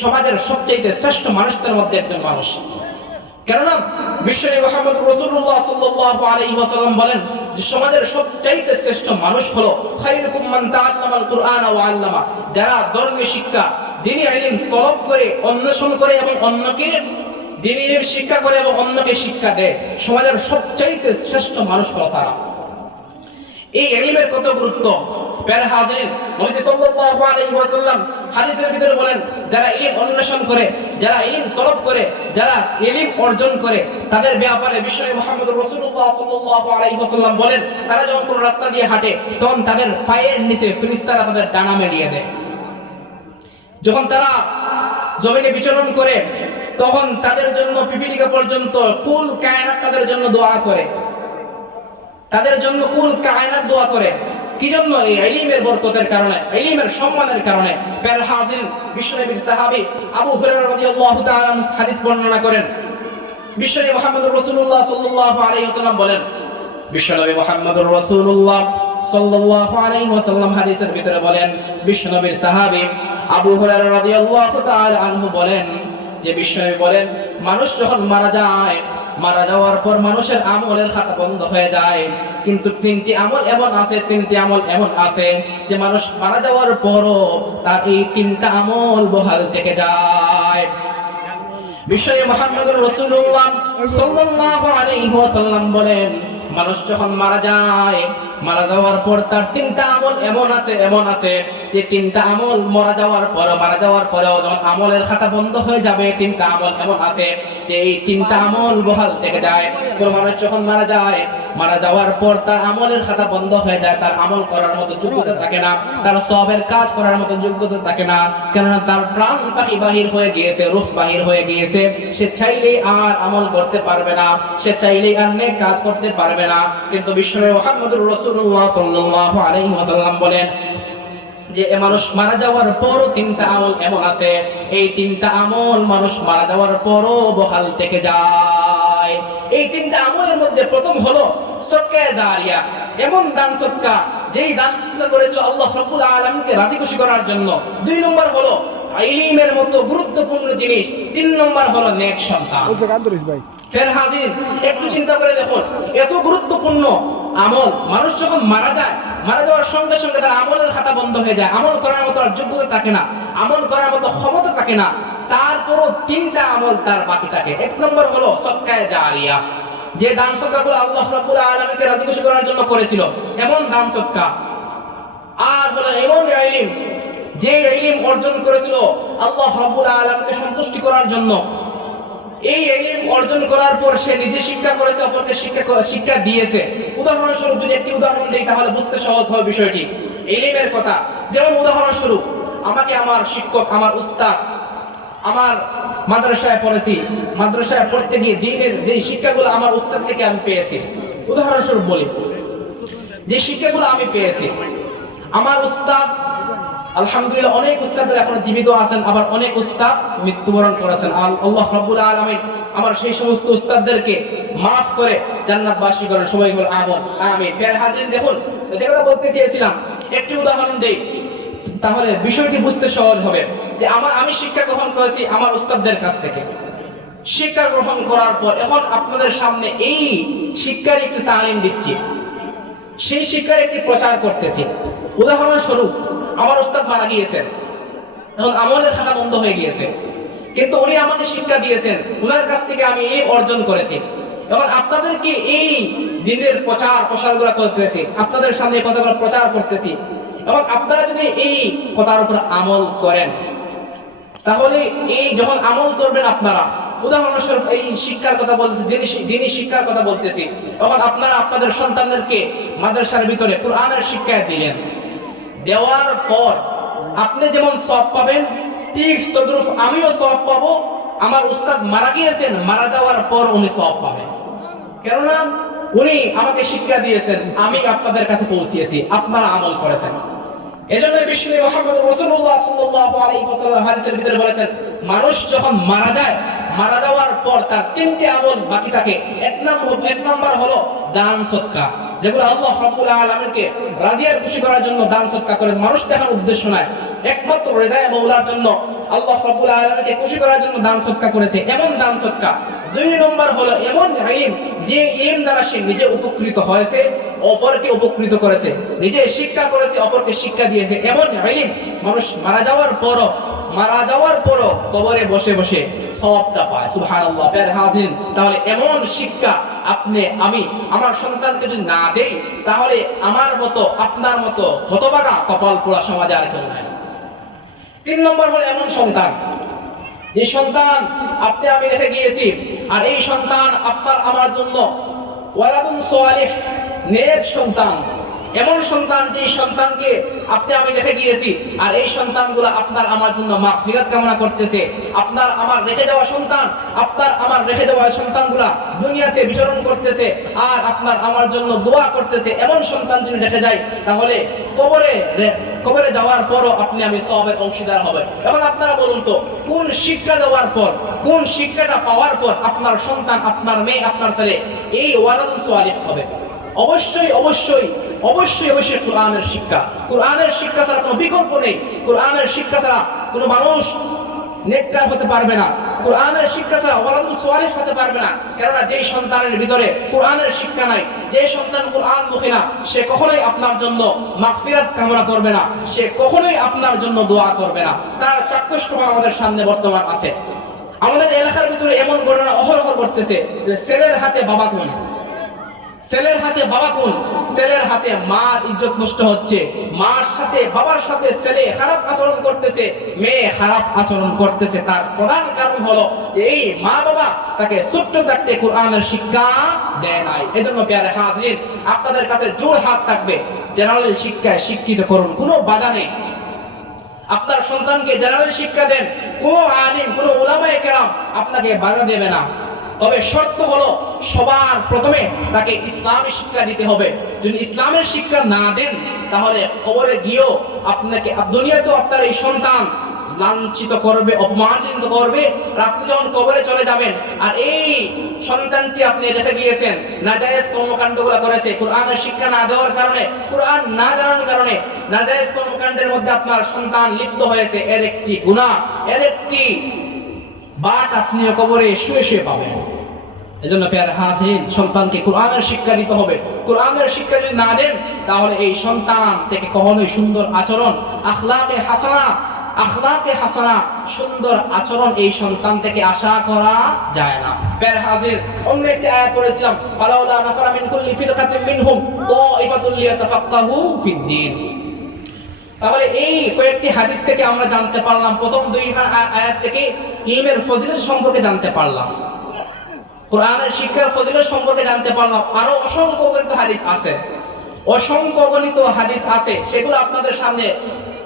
সমাজের সবচেয়ে শ্রেষ্ঠ মানুষদের মধ্যে একজন মানুষ। কেননা বিশ্বনবী মুহাম্মদ রাসূলুল্লাহ সাল্লাল্লাহু আলাইহি ওয়াসাল্লাম বলেন যে সমাজের সবচাইতে শ্রেষ্ঠ মানুষ হলো খায়রুকুম মান তাআল্লামাল কুরআনা ওয়া আল্লামা, যারা ধর্মীয় শিক্ষা, দ্বীনি ইলম তলব করে, অন্বেষণ করে এবং অন্যকে দ্বীনি ইলম শিক্ষা করে এবং অন্যকে শিক্ষা দেয়, সমাজের সবচাইতে শ্রেষ্ঠ মানুষ হলো তারা। এই ইলমের কত গুরুত্ব! প্রিয় হাজিরিন, নবী সাল্লাল্লাহু আলাইহি ওয়াসাল্লাম হাদিসের ভিতরে বলেন, যারা ইলম অন্বেষণ করে, যারা ইলম তলব করে, যারা ইলম অর্জন করে, তাদের ব্যাপারে বিশ্বনবী মুহাম্মদ রাসূলুল্লাহ সাল্লাল্লাহু আলাইহি ওয়াসাল্লাম বলেন, তারা যখন কোন রাস্তা দিয়ে হাঁটে তখন তাদের পায়ের নিচে ফেরেশতারা তাদের ডানা মেলিয়ে দেয়। যখন তারা জমিনে বিচরণ করে তখন তাদের জন্য পিপিলিকা পর্যন্ত কুল কায়নাত তাদের জন্য দোয়া করে, তাদের জন্য কুল কায়নাত দোয়া করে। কি জন্য? এই ইলমের বরকতের কারণে, ইলমের সম্মানের কারণে। প্রিয় হাজিরিন, বিশ্বনবীর সাহাবী আবু হুরায়রা রাদিয়াল্লাহু তাআলা হাদিস বর্ণনা করেন, বিশ্বনবী মুহাম্মদ রাসূলুল্লাহ সাল্লাল্লাহু আলাইহি ওয়াসাল্লাম বলেন, বিশ্বনবী মুহাম্মদ রাসূলুল্লাহ সাল্লাল্লাহু আলাইহি ওয়াসাল্লাম হাদিসের ভিতরে বলেন, বিশ্বনবীর সাহাবী আবু হুরায়রা রাদিয়াল্লাহু তাআলা আনহু বলেন যে বিশ্বনবী বলেন, মানুষ যখন মারা যায়, মারা যাওয়ার পর মানুষের আমলের খাতা বন্ধ হয়ে যায়, কিন্তু 3টি আমল এমন আছে যে মানুষ মারা যাওয়ার পরও তার এই 3টা আমল বহাল থেকে যায়। বিশ্বনবী মুহাম্মদুর রাসূলুল্লাহ সাল্লাল্লাহু আলাইহি ওয়াসাল্লাম বলেন, মানুষ যখন মারা যায়, মারা যাওয়ার পর তার 3টা আমল এমন আছে যে তিনটা আমল মারা যাওয়ার পরেও যখন আমলের খাতা বন্ধ হয়ে যাবে, তিনটা আমল এমন আছে যে এই তিনটা আমল বহাল থেকে যায়। কোন মানুষ যখন মারা যাওয়ার পর তার আমলের খাতা বন্ধ হয়ে যায়, তার আমল করার মতো যোগ্যতা থাকে না, তার সওয়াবের কাজ করার মতো যোগ্যতা থাকে না, কেননা তার প্রাণ পাখি বাহির হয়ে গিয়েছে, রূহ বাহির হয়ে গিয়েছে। সে চাইলেই আর আমল করতে পারবে না, সে চাইলেই আর নেক কাজ করতে পারবে না। কিন্তু বিশ্বনবী মুহাম্মদুর রাসূলুল্লাহ সাল্লাল্লাহু আলাইহি ওয়াসাল্লাম বলেন যে মানুষ মারা যাওয়ার পরও তিনটা আমল এমন আছে, এই তিনটা আমল মানুষ মারা যাওয়ার পরও বহাল থেকে যায়। এই তিনটা আমলের মধ্যে প্রথম হলো সদকা জারিয়া, এমন দান সদকা যেই দান সদকা করেছিল আল্লাহ রাব্বুল আলামিনকে রাজি খুশি করার জন্য। 2 নম্বর হলো ইলমের মতো গুরুত্বপূর্ণ জিনিস। 3 নম্বর হলো নেক সন্তান। ফের হাজির, একটু চিন্তা করে দেখুন, এত গুরুত্বপূর্ণ আমল মানুষ যখন মারা যাওয়ার সঙ্গে সঙ্গে তার আমলের খাতা বন্ধ হয়ে যায়, আমল করার মতো আর যোগ্যতা থাকে না, আমল করার মতো ক্ষমতা থাকে না, তারপরও তিনটা আমল তার বাকি থাকে। 1 নম্বর হলো সদকা জারিয়া, যে দান সদকাগুলো আল্লাহ রাব্বুল আলামিনকে রাজি খুশি করার জন্য করেছিল এমন দান সদকা। আর হলো এমন ইলম, যে ইলম অর্জন করেছিল আল্লাহ রাব্বুল আলামিনকে সন্তুষ্টি করার জন্য। এই ইলম অর্জন করার পর সে নিজে শিক্ষা করেছে, অপরকে শিক্ষা দিয়েছে। উদাহরণস্বরূপ যদি একটি উদাহরণ দেই তাহলে বুঝতে সহজ হবে বিষয়টি, ইলমের কথা। যেমন উদাহরণস্বরূপ আমাকে আমার শিক্ষক, আমার উস্তাদ, আমার মাদ্রাসায় পড়েছি, মাদ্রাসায় পড়তে গিয়ে দ্বীনের যে শিক্ষাগুলো আমার উস্তাদ থেকে আমি পেয়েছি, উদাহরণস্বরূপ বলি, যে শিক্ষাগুলো আমি পেয়েছি আমার উস্তাদ, আলহামদুলিল্লাহ অনেক উস্তাদরা এখনো জীবিত আছেন, আবার অনেক উস্তাদ মৃত্যুবরণ করেছেন। আল্লাহ রাব্বুল আলামিন আমার সেই সমস্ত উস্তাদদেরকে মাফ করে জান্নাতবাসী করেন, সবাই বল আমিন। প্রিয় হাজিরিন, দেখুন যে কথা বলতে চেয়েছিলাম, একটি উদাহরণ দেই তাহলে বিষয়টি বুঝতে সহজ হবে। যে আমি শিক্ষা গ্রহণ করেছি আমার উস্তাদদের কাছ থেকে। শিক্ষা গ্রহণ করার পর এখন আপনাদের সামনে এই শিক্ষার একটি তালিম দিচ্ছি, সেই শিক্ষার একটি প্রচার করতেছি। উদাহরণস্বরূপ আমার উস্তাদ মারা গিয়েছেন, এখন আমলের খাতা বন্ধ হয়ে গিয়েছে, কিন্তু উনি আমাকে শিক্ষা দিয়েছেন, ওনার কাছ থেকে আমি এই অর্জন করেছি। এখন আপনাদেরকে এই দিনের প্রসারগুলো করতেছি, আপনাদের সামনে কথাগুলো প্রচার করতেছি। এবং আপনারা যদি এই কথার উপর আমল করেন, তাহলে এই যখন আমল করবেন আপনারা, উদাহরণস্বরূপ এই শিক্ষার কথা বলতেছি, দিনী শিক্ষার কথা বলতেছি, তখন আপনারা আপনাদের সন্তানদেরকে মাদ্রাসার ভিতরে কোরআনের শিক্ষা দিলেন, দেওয়ার পর আপনি যেমন সওয়াব পাবেন, ঠিক তদ্রুপ আমিও সওয়াব পাবো। আমার উস্তাদ মারা গিয়েছেন, মারা যাওয়ার পর উনি সওয়াব পাবেন, কেননা উনি আমাকে শিক্ষা দিয়েছেন, আমি আপনাদের কাছে পৌঁছিয়েছি, আপনারা আমল করেছেন। এজন্য বিশ্বনবী মুহাম্মদ রাসূলুল্লাহ সাল্লাল্লাহু আলাইহি ওয়াসাল্লাম হাদিসের ভিতরে বলেছেন, মানুষ যখন মারা যাওয়ার পর তার 3টি আমল বাকি থাকে। 1 নম্বর হলো দান সদকা, যেগুলো আল্লাহ রাব্বুল আলামিনকে রাজি আর খুশি করার জন্য দান সদকা করেন, মানুষ দেখানোর উদ্দেশ্য নয়, একমাত্র রেজায়ে মাওলার জন্য, আল্লাহ রাব্বুল আলামিনকে খুশি করার জন্য দান সদকা করেছে, এমন দান সদকা। 2 নম্বর হলো এমন ইলম, যে ইলম দ্বারা সে নিজে উপকৃত হয়েছে, অপরকে উপকৃত করেছে, নিজে শিক্ষা করেছে, অপরকে শিক্ষা দিয়েছে, এমন ইলম মানুষ মারা যাওয়ার পরও কবরে বসে বসে সওয়াবটা পায়। সুবহানাল্লাহ। প্রিয় হাজিরিন, তাহলে এমন শিক্ষা আমি আমার সন্তানকে যদি না দেই, তাহলে আমার মতো আপনার মতো হতভাগা কপাল পোড়া সমাজে আর কেউ নাই। 3 নম্বর হলো এমন সন্তান, যে সন্তান আমি রেখে গিয়েছি, আর এই সন্তান আপনার আমার জন্য ওয়ালাদুন সালিহ, নেক সন্তান, এমন সন্তান যে সন্তানকে আমি রেখে গিয়েছি, আর এই সন্তানগুলো আপনার আমার জন্য মাগফিরাত কামনা করতেছে। আপনার আমার রেখে যাওয়া সন্তানগুলা দুনিয়াতে বিচরণ করতেছে, আর আপনার আমার জন্য দোয়া করতেছে। এমন সন্তান যদি রেখে যায়, তাহলে কবরে যাওয়ার পরও আমি সওয়াবের অংশীদার হবে। এখন আপনারা বলুন তো, কোন শিক্ষা দেওয়ার পর, কোন শিক্ষাটা পাওয়ার পর আপনার সন্তান, আপনার মেয়ে, আপনার ছেলে এই ওয়ালাদুন সালিহ হবে? অবশ্যই কোরআনের শিক্ষা। কোরআনের শিক্ষা ছাড়া কোনো বিকল্প নেই। কোরআনের শিক্ষা ছাড়া কোনো মানুষ নেককার হতে পারবে না, কোরআনের শিক্ষা ছাড়া ওয়ালাদুন সালিহ হতে পারবে না। কেননা যেই সন্তানের ভিতরে কোরআনের শিক্ষা নাই, যে সন্তান কোরআনমুখী না, সে কখনোই আপনার জন্য মাগফিরাত কামনা করবে না, সে কখনোই আপনার জন্য দোয়া করবে না। তার চাক্ষুষ প্রমাণ আমাদের সামনে বর্তমান আছে। আমাদের এলাকার ভিতরে এমন ঘটনা অহরহ ঘটতেছে যে ছেলের হাতে বাবা খুন, ছেলের হাতে বাবা খুন, ছেলের হাতে মার ইজ্জত নষ্ট হচ্ছে, মার সাথে বাবার সাথে ছেলে খারাপ আচরণ করতেছে, মেয়ে খারাপ আচরণ করতেছে। তার প্রধান কারণ হলো এই মা বাবা তাকে ছোট্ট থাকতে কোরআনের শিক্ষা দেয় নাই। এজন্য প্যারে হাজির, আপনাদের কাছে জোর হাত থাকবে, জেনারেল শিক্ষায় শিক্ষিত করুন, কোনো বাধা নেই। আপনার সন্তানকে জেনারেল শিক্ষা দেন, কোনো আলিম, কোনো উলামায়ে কেরাম আপনাকে বাধা দেবে না। তবে শর্ত হলো সবার প্রথমে তাকে ইসলামী শিক্ষা দিতে হবে। যদি ইসলামের শিক্ষা না দেন তাহলে কবরে গিয়েও আপনাকে দুনিয়াতেও আপনার এই সন্তান লাঞ্ছিত করবে, অপমানিত করবে। আপনি যখন কবরে চলে যাবেন আর এই সন্তানটি আপনি রেখে গিয়েছেন নাজায়েজ কর্মকাণ্ডগুলো করেছে, কোরআনের শিক্ষা না দেওয়ার কারণে, কোরআন না জানার কারণে নাজায়েজ কর্মকাণ্ডের মধ্যে আপনার সন্তান লিপ্ত হয়েছে, এর একটি গুনাহ, এর একটি বাট আপনিও কবরে শুয়ে শুয়ে পাবেন। এজন্য প্যারে হাজির, সন্তানকে কোরআনের শিক্ষা দিতে হবে। কোরআনের শিক্ষা যদি না দেন তাহলে এই সন্তান থেকে কখনোই সুন্দর আচরণ, আখলাকে হাসানা, সুন্দর আচরণ এই সন্তান থেকে আশা করা যায় না। প্যারে হাজির, অন্য একটি আয়াত পড়েছিলাম, ফালাউলা নাফারা মিন কুল্লি ফিরকাতিন মিনহুম তাইফাতুল লিয়াতাফাক্কাহু ফিদ্দীন। তাহলে এই কয়েকটি হাদিস থেকে আমরা জানতে পারলাম, প্রথম দুই আয়াত থেকে ইলমের ফজিলত সম্পর্কে জানতে পারলাম, কোরআনের শিক্ষার ফজিলত সম্পর্কে জানতে পারলাম। আরো অসংখ্য হাদিস আছে, অসংখ্য গণিত হাদিস আছে, সেগুলো আপনাদের সামনে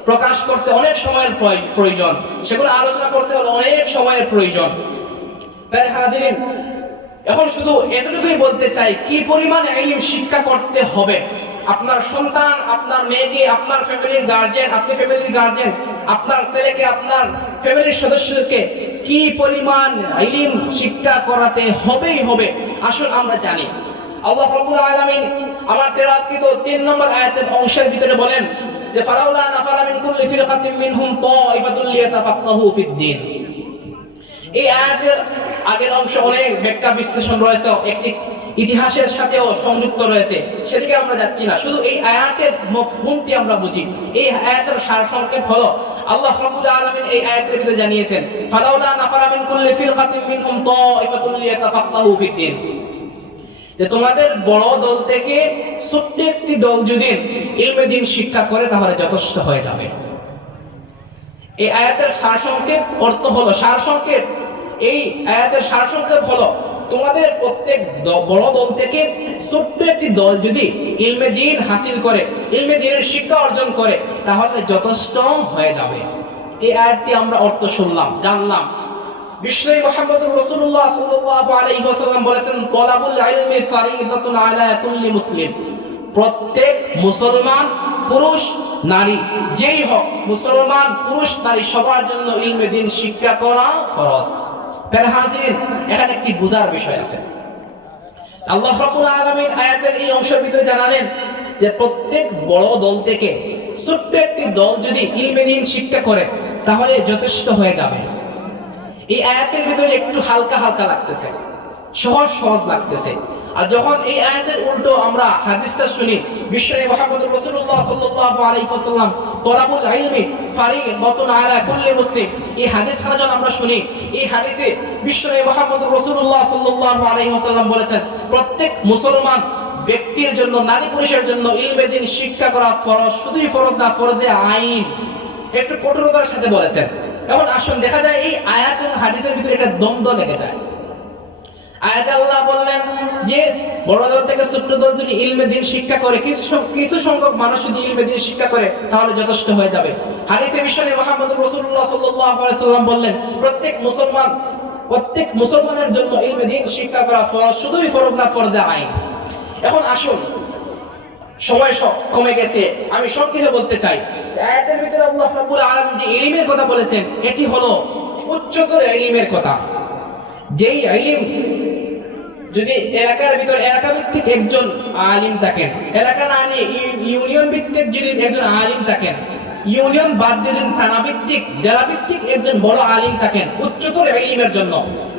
প্রকাশ করতে অনেক সময়ের প্রয়োজন, সেগুলো আলোচনা করতে হলে অনেক সময়ের প্রয়োজন। প্রিয় হাজিরিন, এখন শুধু এতটুকুই বলতে চাই, কি পরিমাণ ইলম শিক্ষা করতে হবে। আপনার সন্তান, আপনার মেয়েকে, আপনার ফ্যামিলির গার্জিয়ান, আপনি ফ্যামিলির গার্জিয়ান, আপনার ছেলেকে, আপনার ফ্যামিলির সদস্যকে কি পরিমাণ ইলম শিক্ষা করাতে হবেই হবে। আসুন আমরা জানি, আল্লাহ রাব্বুল আলামিন আমার তেলাওয়াতকৃত 3 নম্বর আয়াতের অংশের ভিতরে বলেন যে ফালাউলা নাফারা মিন কুল্লি ফিরকাতিন মিনহুম তাইফাতুল লিয়াতাফাক্কাহু ফিদ্দীন। এই আয়াতের আগের অংশ অনেক ব্যাখ্যা বিশ্লেষণ রয়েছে, একটি ইতিহাসের সাথেও সংযুক্ত রয়েছে, সেদিকে আমরা যাচ্ছি না। শুধু এই আয়াতের মফহুমটি আমরা বুঝি। এই আয়াতের সারসংক্ষেপ হলো, আল্লাহ রাব্বুল আলামিন এই আয়াতের ভিতরে জানিয়েছেন ফালাউলা নাফারা মিন কুল্লি ফিরকাতিন মিনহুম তাইফাতুল লিয়াতাফাক্কাহু ফিদ্দীন, যে তোমাদের বড় দল থেকে ছোট্ট একটি দল যদি ইলমে দ্বীন শিক্ষা করে তাহলে যথেষ্ট হয়ে যাবে। এই আয়াতের সারসংক্ষেপ অর্থ হলো, সারসংক্ষেপ, এই আয়াতের সারসংক্ষেপ হলো, তোমাদের প্রত্যেক বড় দল থেকে ছোট্ট একটি দল যদি ইলমে দ্বীন হাসিল করে, ইলমে দ্বীনের শিক্ষা অর্জন করে তাহলে যথেষ্ট হয়ে যাবে। এই আয়াতটি আমরা অর্থ শুনলাম, জানলাম। বিশ্বনবী মুহাম্মদুর রাসূলুল্লাহ সাল্লাল্লাহু আলাইহি ওয়াসাল্লাম বলেছেন, তালাবুল ইলমি ফারিদাতুন আলা কুল্লি মুসলিম। প্রত্যেক মুসলমান পুরুষ নারী যেই হোক, মুসলমান পুরুষ নারী সবার জন্য ইলমে দ্বীন শিক্ষা করা ফরজ। প্রিয় হাজিরিন, এখানে একটি বুঝার বিষয় আছে। আল্লাহ রাব্বুল আলামিন আয়াতের এই অংশের ভিতরে জানালেন যে প্রত্যেক বড় দল থেকে ছোট্ট একটি দল যদি ইলমে দ্বীন শিক্ষা করে তাহলে যথেষ্ট হয়ে যাবে। এই আয়াতের ভিতরে একটু হালকা হালকা লাগতেছে, সহজ সহজ লাগতেছে। আর যখন এই আয়াতের উল্টো আমরা হাদিসটা শুনি, বিশ্বনবী মুহাম্মদুর রাসূলুল্লাহ সাল্লাল্লাহু আলাইহি ওয়াসাল্লাম তালাবুল ইলমি ফারিদাতুন আলা কুল্লি মুসলিম, এই হাদিসখানা যখন আমরা শুনি, এই হাদিসে বিশ্বনবী মুহাম্মদুর রাসূলুল্লাহ সাল্লাল্লাহু আলাইহি ওয়াসাল্লাম বলেছেন প্রত্যেক মুসলমান ব্যক্তির জন্য, নারী পুরুষের জন্য ইলমে দ্বীন শিক্ষা করা ফরজ। শুধুই ফরজ না, ফরজে আইন, একটু কঠোরতার সাথে বলেছেন। এখন আসুন দেখা যায় এই আয়াত এবং হাদিসের ভিতরে একটা দ্বন্দ্ব লেগে যায়। আয়াতে আল্লাহ বললেন যে বড় দল থেকে ছোট দল যদি ইলমে দ্বীন শিক্ষা করে, কিছু সংখ্যক মানুষ যদি ইলমে দ্বীন শিক্ষা করে তাহলে যথেষ্ট হয়ে যাবে। হাদিসে বিশ্বনবী মুহাম্মদুর রাসূলুল্লাহ সাল্লাল্লাহু আলাইহি ওয়াসাল্লাম বললেন প্রত্যেক মুসলমানের জন্য ইলমে দ্বীন শিক্ষা করা ফরজ। শুধুই ফরজ না, ফরজে আইন। এখন আসুন, সময় কমে গেছে, আমি সংক্ষেপে বলতে চাই আয়াতের ভিতরে আল্লাহ রাব্বুল আলামিন যে ইলমের কথা বলেছেন এটি হলো উচ্চতর ইলমের কথা। যেই ইলম যদি এলাকার ভিতরে এলাকা ভিত্তিক একজন আলিম থাকেন, এলাকা না নিয়ে ইউনিয়ন ভিত্তিক যদি একজন আলিম থাকেন, ইউনিয়ন বাদ দিয়ে যদি থানা ভিত্তিক, জেলা ভিত্তিক একজন বড় আলিম থাকেন উচ্চতর ইলমের জন্য,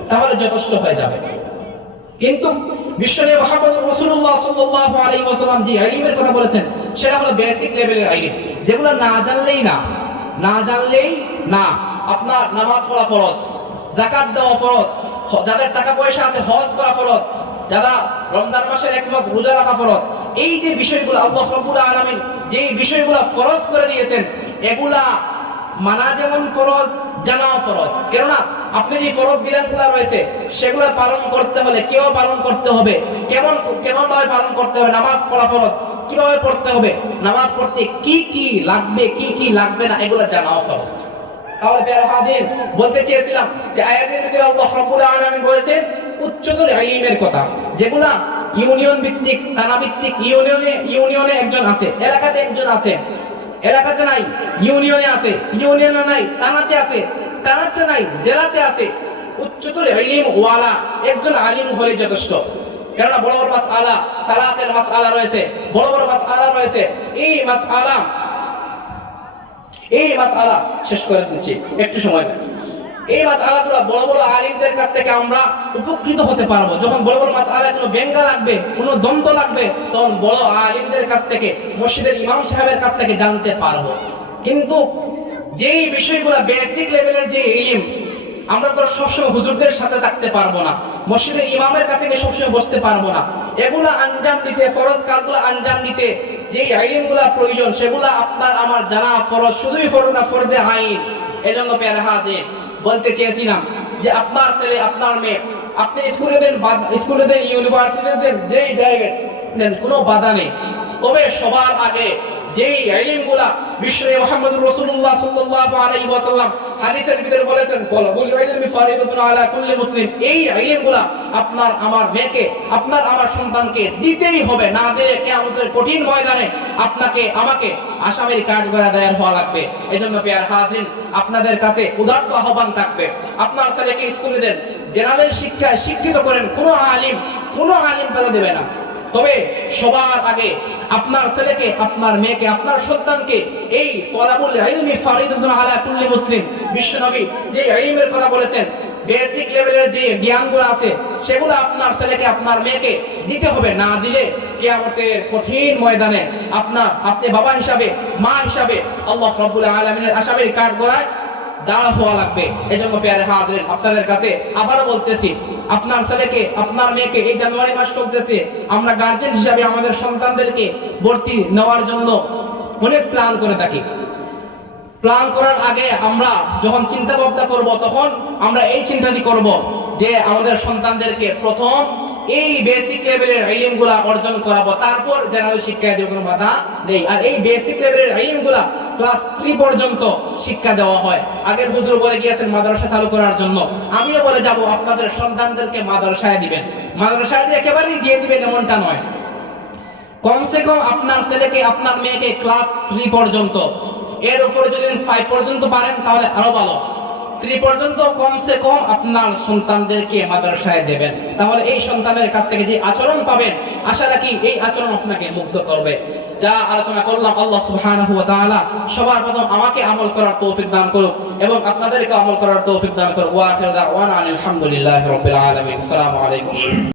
তাহলে যথেষ্ট হয়ে যাবে। কিন্তু বিশ্বনবী মুহাম্মদুর রাসূলুল্লাহ সাল্লাল্লাহু আলাইহি ওয়াসাল্লাম যে ইলমের কথা বলেছেন সেটা হলো বেসিক লেভেলের ইলম, যেগুলো না জানলেই না। আপনার নামাজ পড়া ফরজ, যাকাত দেওয়া ফরজ, যাদের টাকা পয়সা আছে হজ করা ফরজ, যারা রমজান মাসের এক মাস রোজা রাখা ফরজ, এই যে বিষয়গুলো আল্লাহ রাব্বুল আলামিন যে বিষয়গুলো ফরজ করে দিয়েছেন, এগুলা মানা যেমন ফরজ, জানাও ফরজ। কেননা আপনি যে ফরজ বিধানগুলো রয়েছে সেগুলো পালন করতে হলে কিভাবে পালন করতে হবে, কেমন ভাবে পালন করতে হবে, নামাজ পড়া ফরজ কিভাবে পড়তে হবে, নামাজ পড়তে কি কি লাগবে কি কি লাগবে না, এগুলো জানাও ফরজ। তাহলে প্রিয় হাজির, বলতে চেয়েছিলাম যে আয়াতের ভিতরে আল্লাহ রাব্বুল আলামিন বলেছেন উচ্চতর ইলমের কথা, যেগুলা ইউনিয়ন ভিত্তিক, থানা ভিত্তিক, ইউনিয়নে একজন আছে, এলাকাতে একজন আছে, এলাকাতে নাই ইউনিয়নে আছে, ইউনিয়নে নাই থানাতে আছে, থানাতে নাই জেলাতে আছে, উচ্চতর ইলম ওয়ালা একজন আলিম হলে যথেষ্ট। কেননা বড় বড় মাসআলা, তালাকের মাসআলা রয়েছে, বড় বড় মাসআলা রয়েছে, এই মাসআলা শেষ করে দিচ্ছি, একটু সময় দেন। এই মাসআলাগুলো বড় বড় আলিমদের কাছ থেকে আমরা উপকৃত হতে পারবো। যখন বড় বড় মাসআলায় কোনো ব্যঙ্গা লাগবে, কোনো দ্বন্দ্ব লাগবে, তখন বড় আলিমদের কাছ থেকে, মসজিদের ইমাম সাহেবের কাছ থেকে জানতে পারবো। কিন্তু যেই বিষয়গুলো বেসিক লেভেলের যে ইলম, আমরা তো সবসময় হুজুরদের সাথে থাকতে পারবো না, মসজিদের ইমামের কাছে গিয়ে সবসময় বসতে পারবো না। এগুলা আঞ্জাম দিতে, ফরজ কাজগুলো আঞ্জাম দিতে যে ইলমগুলো প্রয়োজন, সেগুলো আপনার আমার জানা ফরজ, শুধুই ফরজ না, ফরজে আইন। এজন্য প্যারা হাজির, বলতে চেয়েছিলাম যে আপনার ছেলে, আপনার মেয়ে, আপনি স্কুলে দেন, ইউনিভার্সিটিতে দেন, যেই জায়গায় দেন, কোনো বাধা নেই। তবে সবার আগে যেই ইলমগুলা বিশ্বনবী মুহাম্মদুর রাসূলুল্লাহ সাল্লাল্লাহু আলাইহি ওয়াসাল্লাম হাদিসের ভিতরে বলেছেন, তালাবুল ইলমি ফারিদাতুন আলা কুল্লি মুসলিম, এই ইলমগুলা আপনার আমার মেয়েকে, আপনার আমার সন্তানকে দিতেই হবে। না দিলে কিয়ামতের কঠিন ময়দানে আপনাকে আমাকে আসামির কাঠগড়ায় দায়ের হওয়া লাগবে। এজন্য প্রিয় হাজিরিন, আপনাদের কাছে উদাত্ত আহ্বান থাকবে, আপনার ছেলেকে স্কুলে দেন, জেনারেল শিক্ষায় শিক্ষিত করেন, কোনো আলিম বাধা দেবে না। তবে সবার আগে আপনার ছেলেকে, আপনার মেয়েকে, আপনার সন্তানকে এই তালাবুল ইলমি ফারিদাতুন আলা কুল্লি মুসলিম, বিশ্বনবী যে ইলমের কথা বলেছেন, বেসিক লেভেলের যে জ্ঞানগুলো আছে, সেগুলো আপনার ছেলেকে, আপনার মেয়েকে দিতে হবে। না দিলে কিয়ামতের কঠিন ময়দানে আপনি বাবা হিসাবে, মা হিসাবে আল্লাহ রাব্বুল আলামিনের আসামির কাঠগড়ায় দাঁড়া হওয়া লাগবে। এজন্য প্রিয় হাজিরিন, আপনাদের কাছে আবারও বলতেছি, আপনার ছেলেকে, আপনার মেয়েকে, এই জানুয়ারি মাস চলতেছে, আমরা গার্জেন হিসাবে আমাদের সন্তানদেরকে ভর্তি নেওয়ার জন্য অনেক প্ল্যান করে থাকি। প্ল্যান করার আগে আমরা যখন চিন্তা ভাবনা করব, তখন আমরা এই চিন্তাটি করব যে আমাদের সন্তানদেরকে প্রথম এই বেসিক লেভেলের ইলমগুলা অর্জন করাবো, তারপর জেনারেল শিক্ষায় দেব, কোনো বাধা নেই। আর এই বেসিক লেভেলের ইলমগুলা ক্লাস 3 পর্যন্ত শিক্ষা দেওয়া হয়। আগের হুজুর বলে গিয়েছেন মাদ্রাসা চালু করার জন্য, আমিও বলে যাব আপনাদের সন্তানদেরকে মাদ্রাসায় দিবেন। মাদ্রাসায় দিয়ে একেবারেই দিয়ে দিবেন এমনটা নয়, কমসে কম আপনার ছেলেকে, আপনার মেয়েকে ক্লাস 3 পর্যন্ত, এর উপরে যদি 5 পর্যন্ত পারেন তাহলে আরো ভালো, 3 পর্যন্ত কমসে কম আপনার সন্তানদেরকে মাদ্রাসায় দেবেন। তাহলে এই সন্তানের কাছ থেকে যে আচরণ পাবেন, আশা রাখি এই আচরণ আপনাকে মুগ্ধ করবে। যা আলোচনা করলাম, আল্লাহ সুবহানাহু ওয়া তাআলা সবার প্রথম আমাকে আমল করার তৌফিক দান করুক এবং আপনাদেরকে আমল করার তৌফিক দান করুক। ওয়া আখিরু দাওয়ানা আলহামদুলিল্লাহি রাব্বিল আলামিন। আসসালামু আলাইকুম।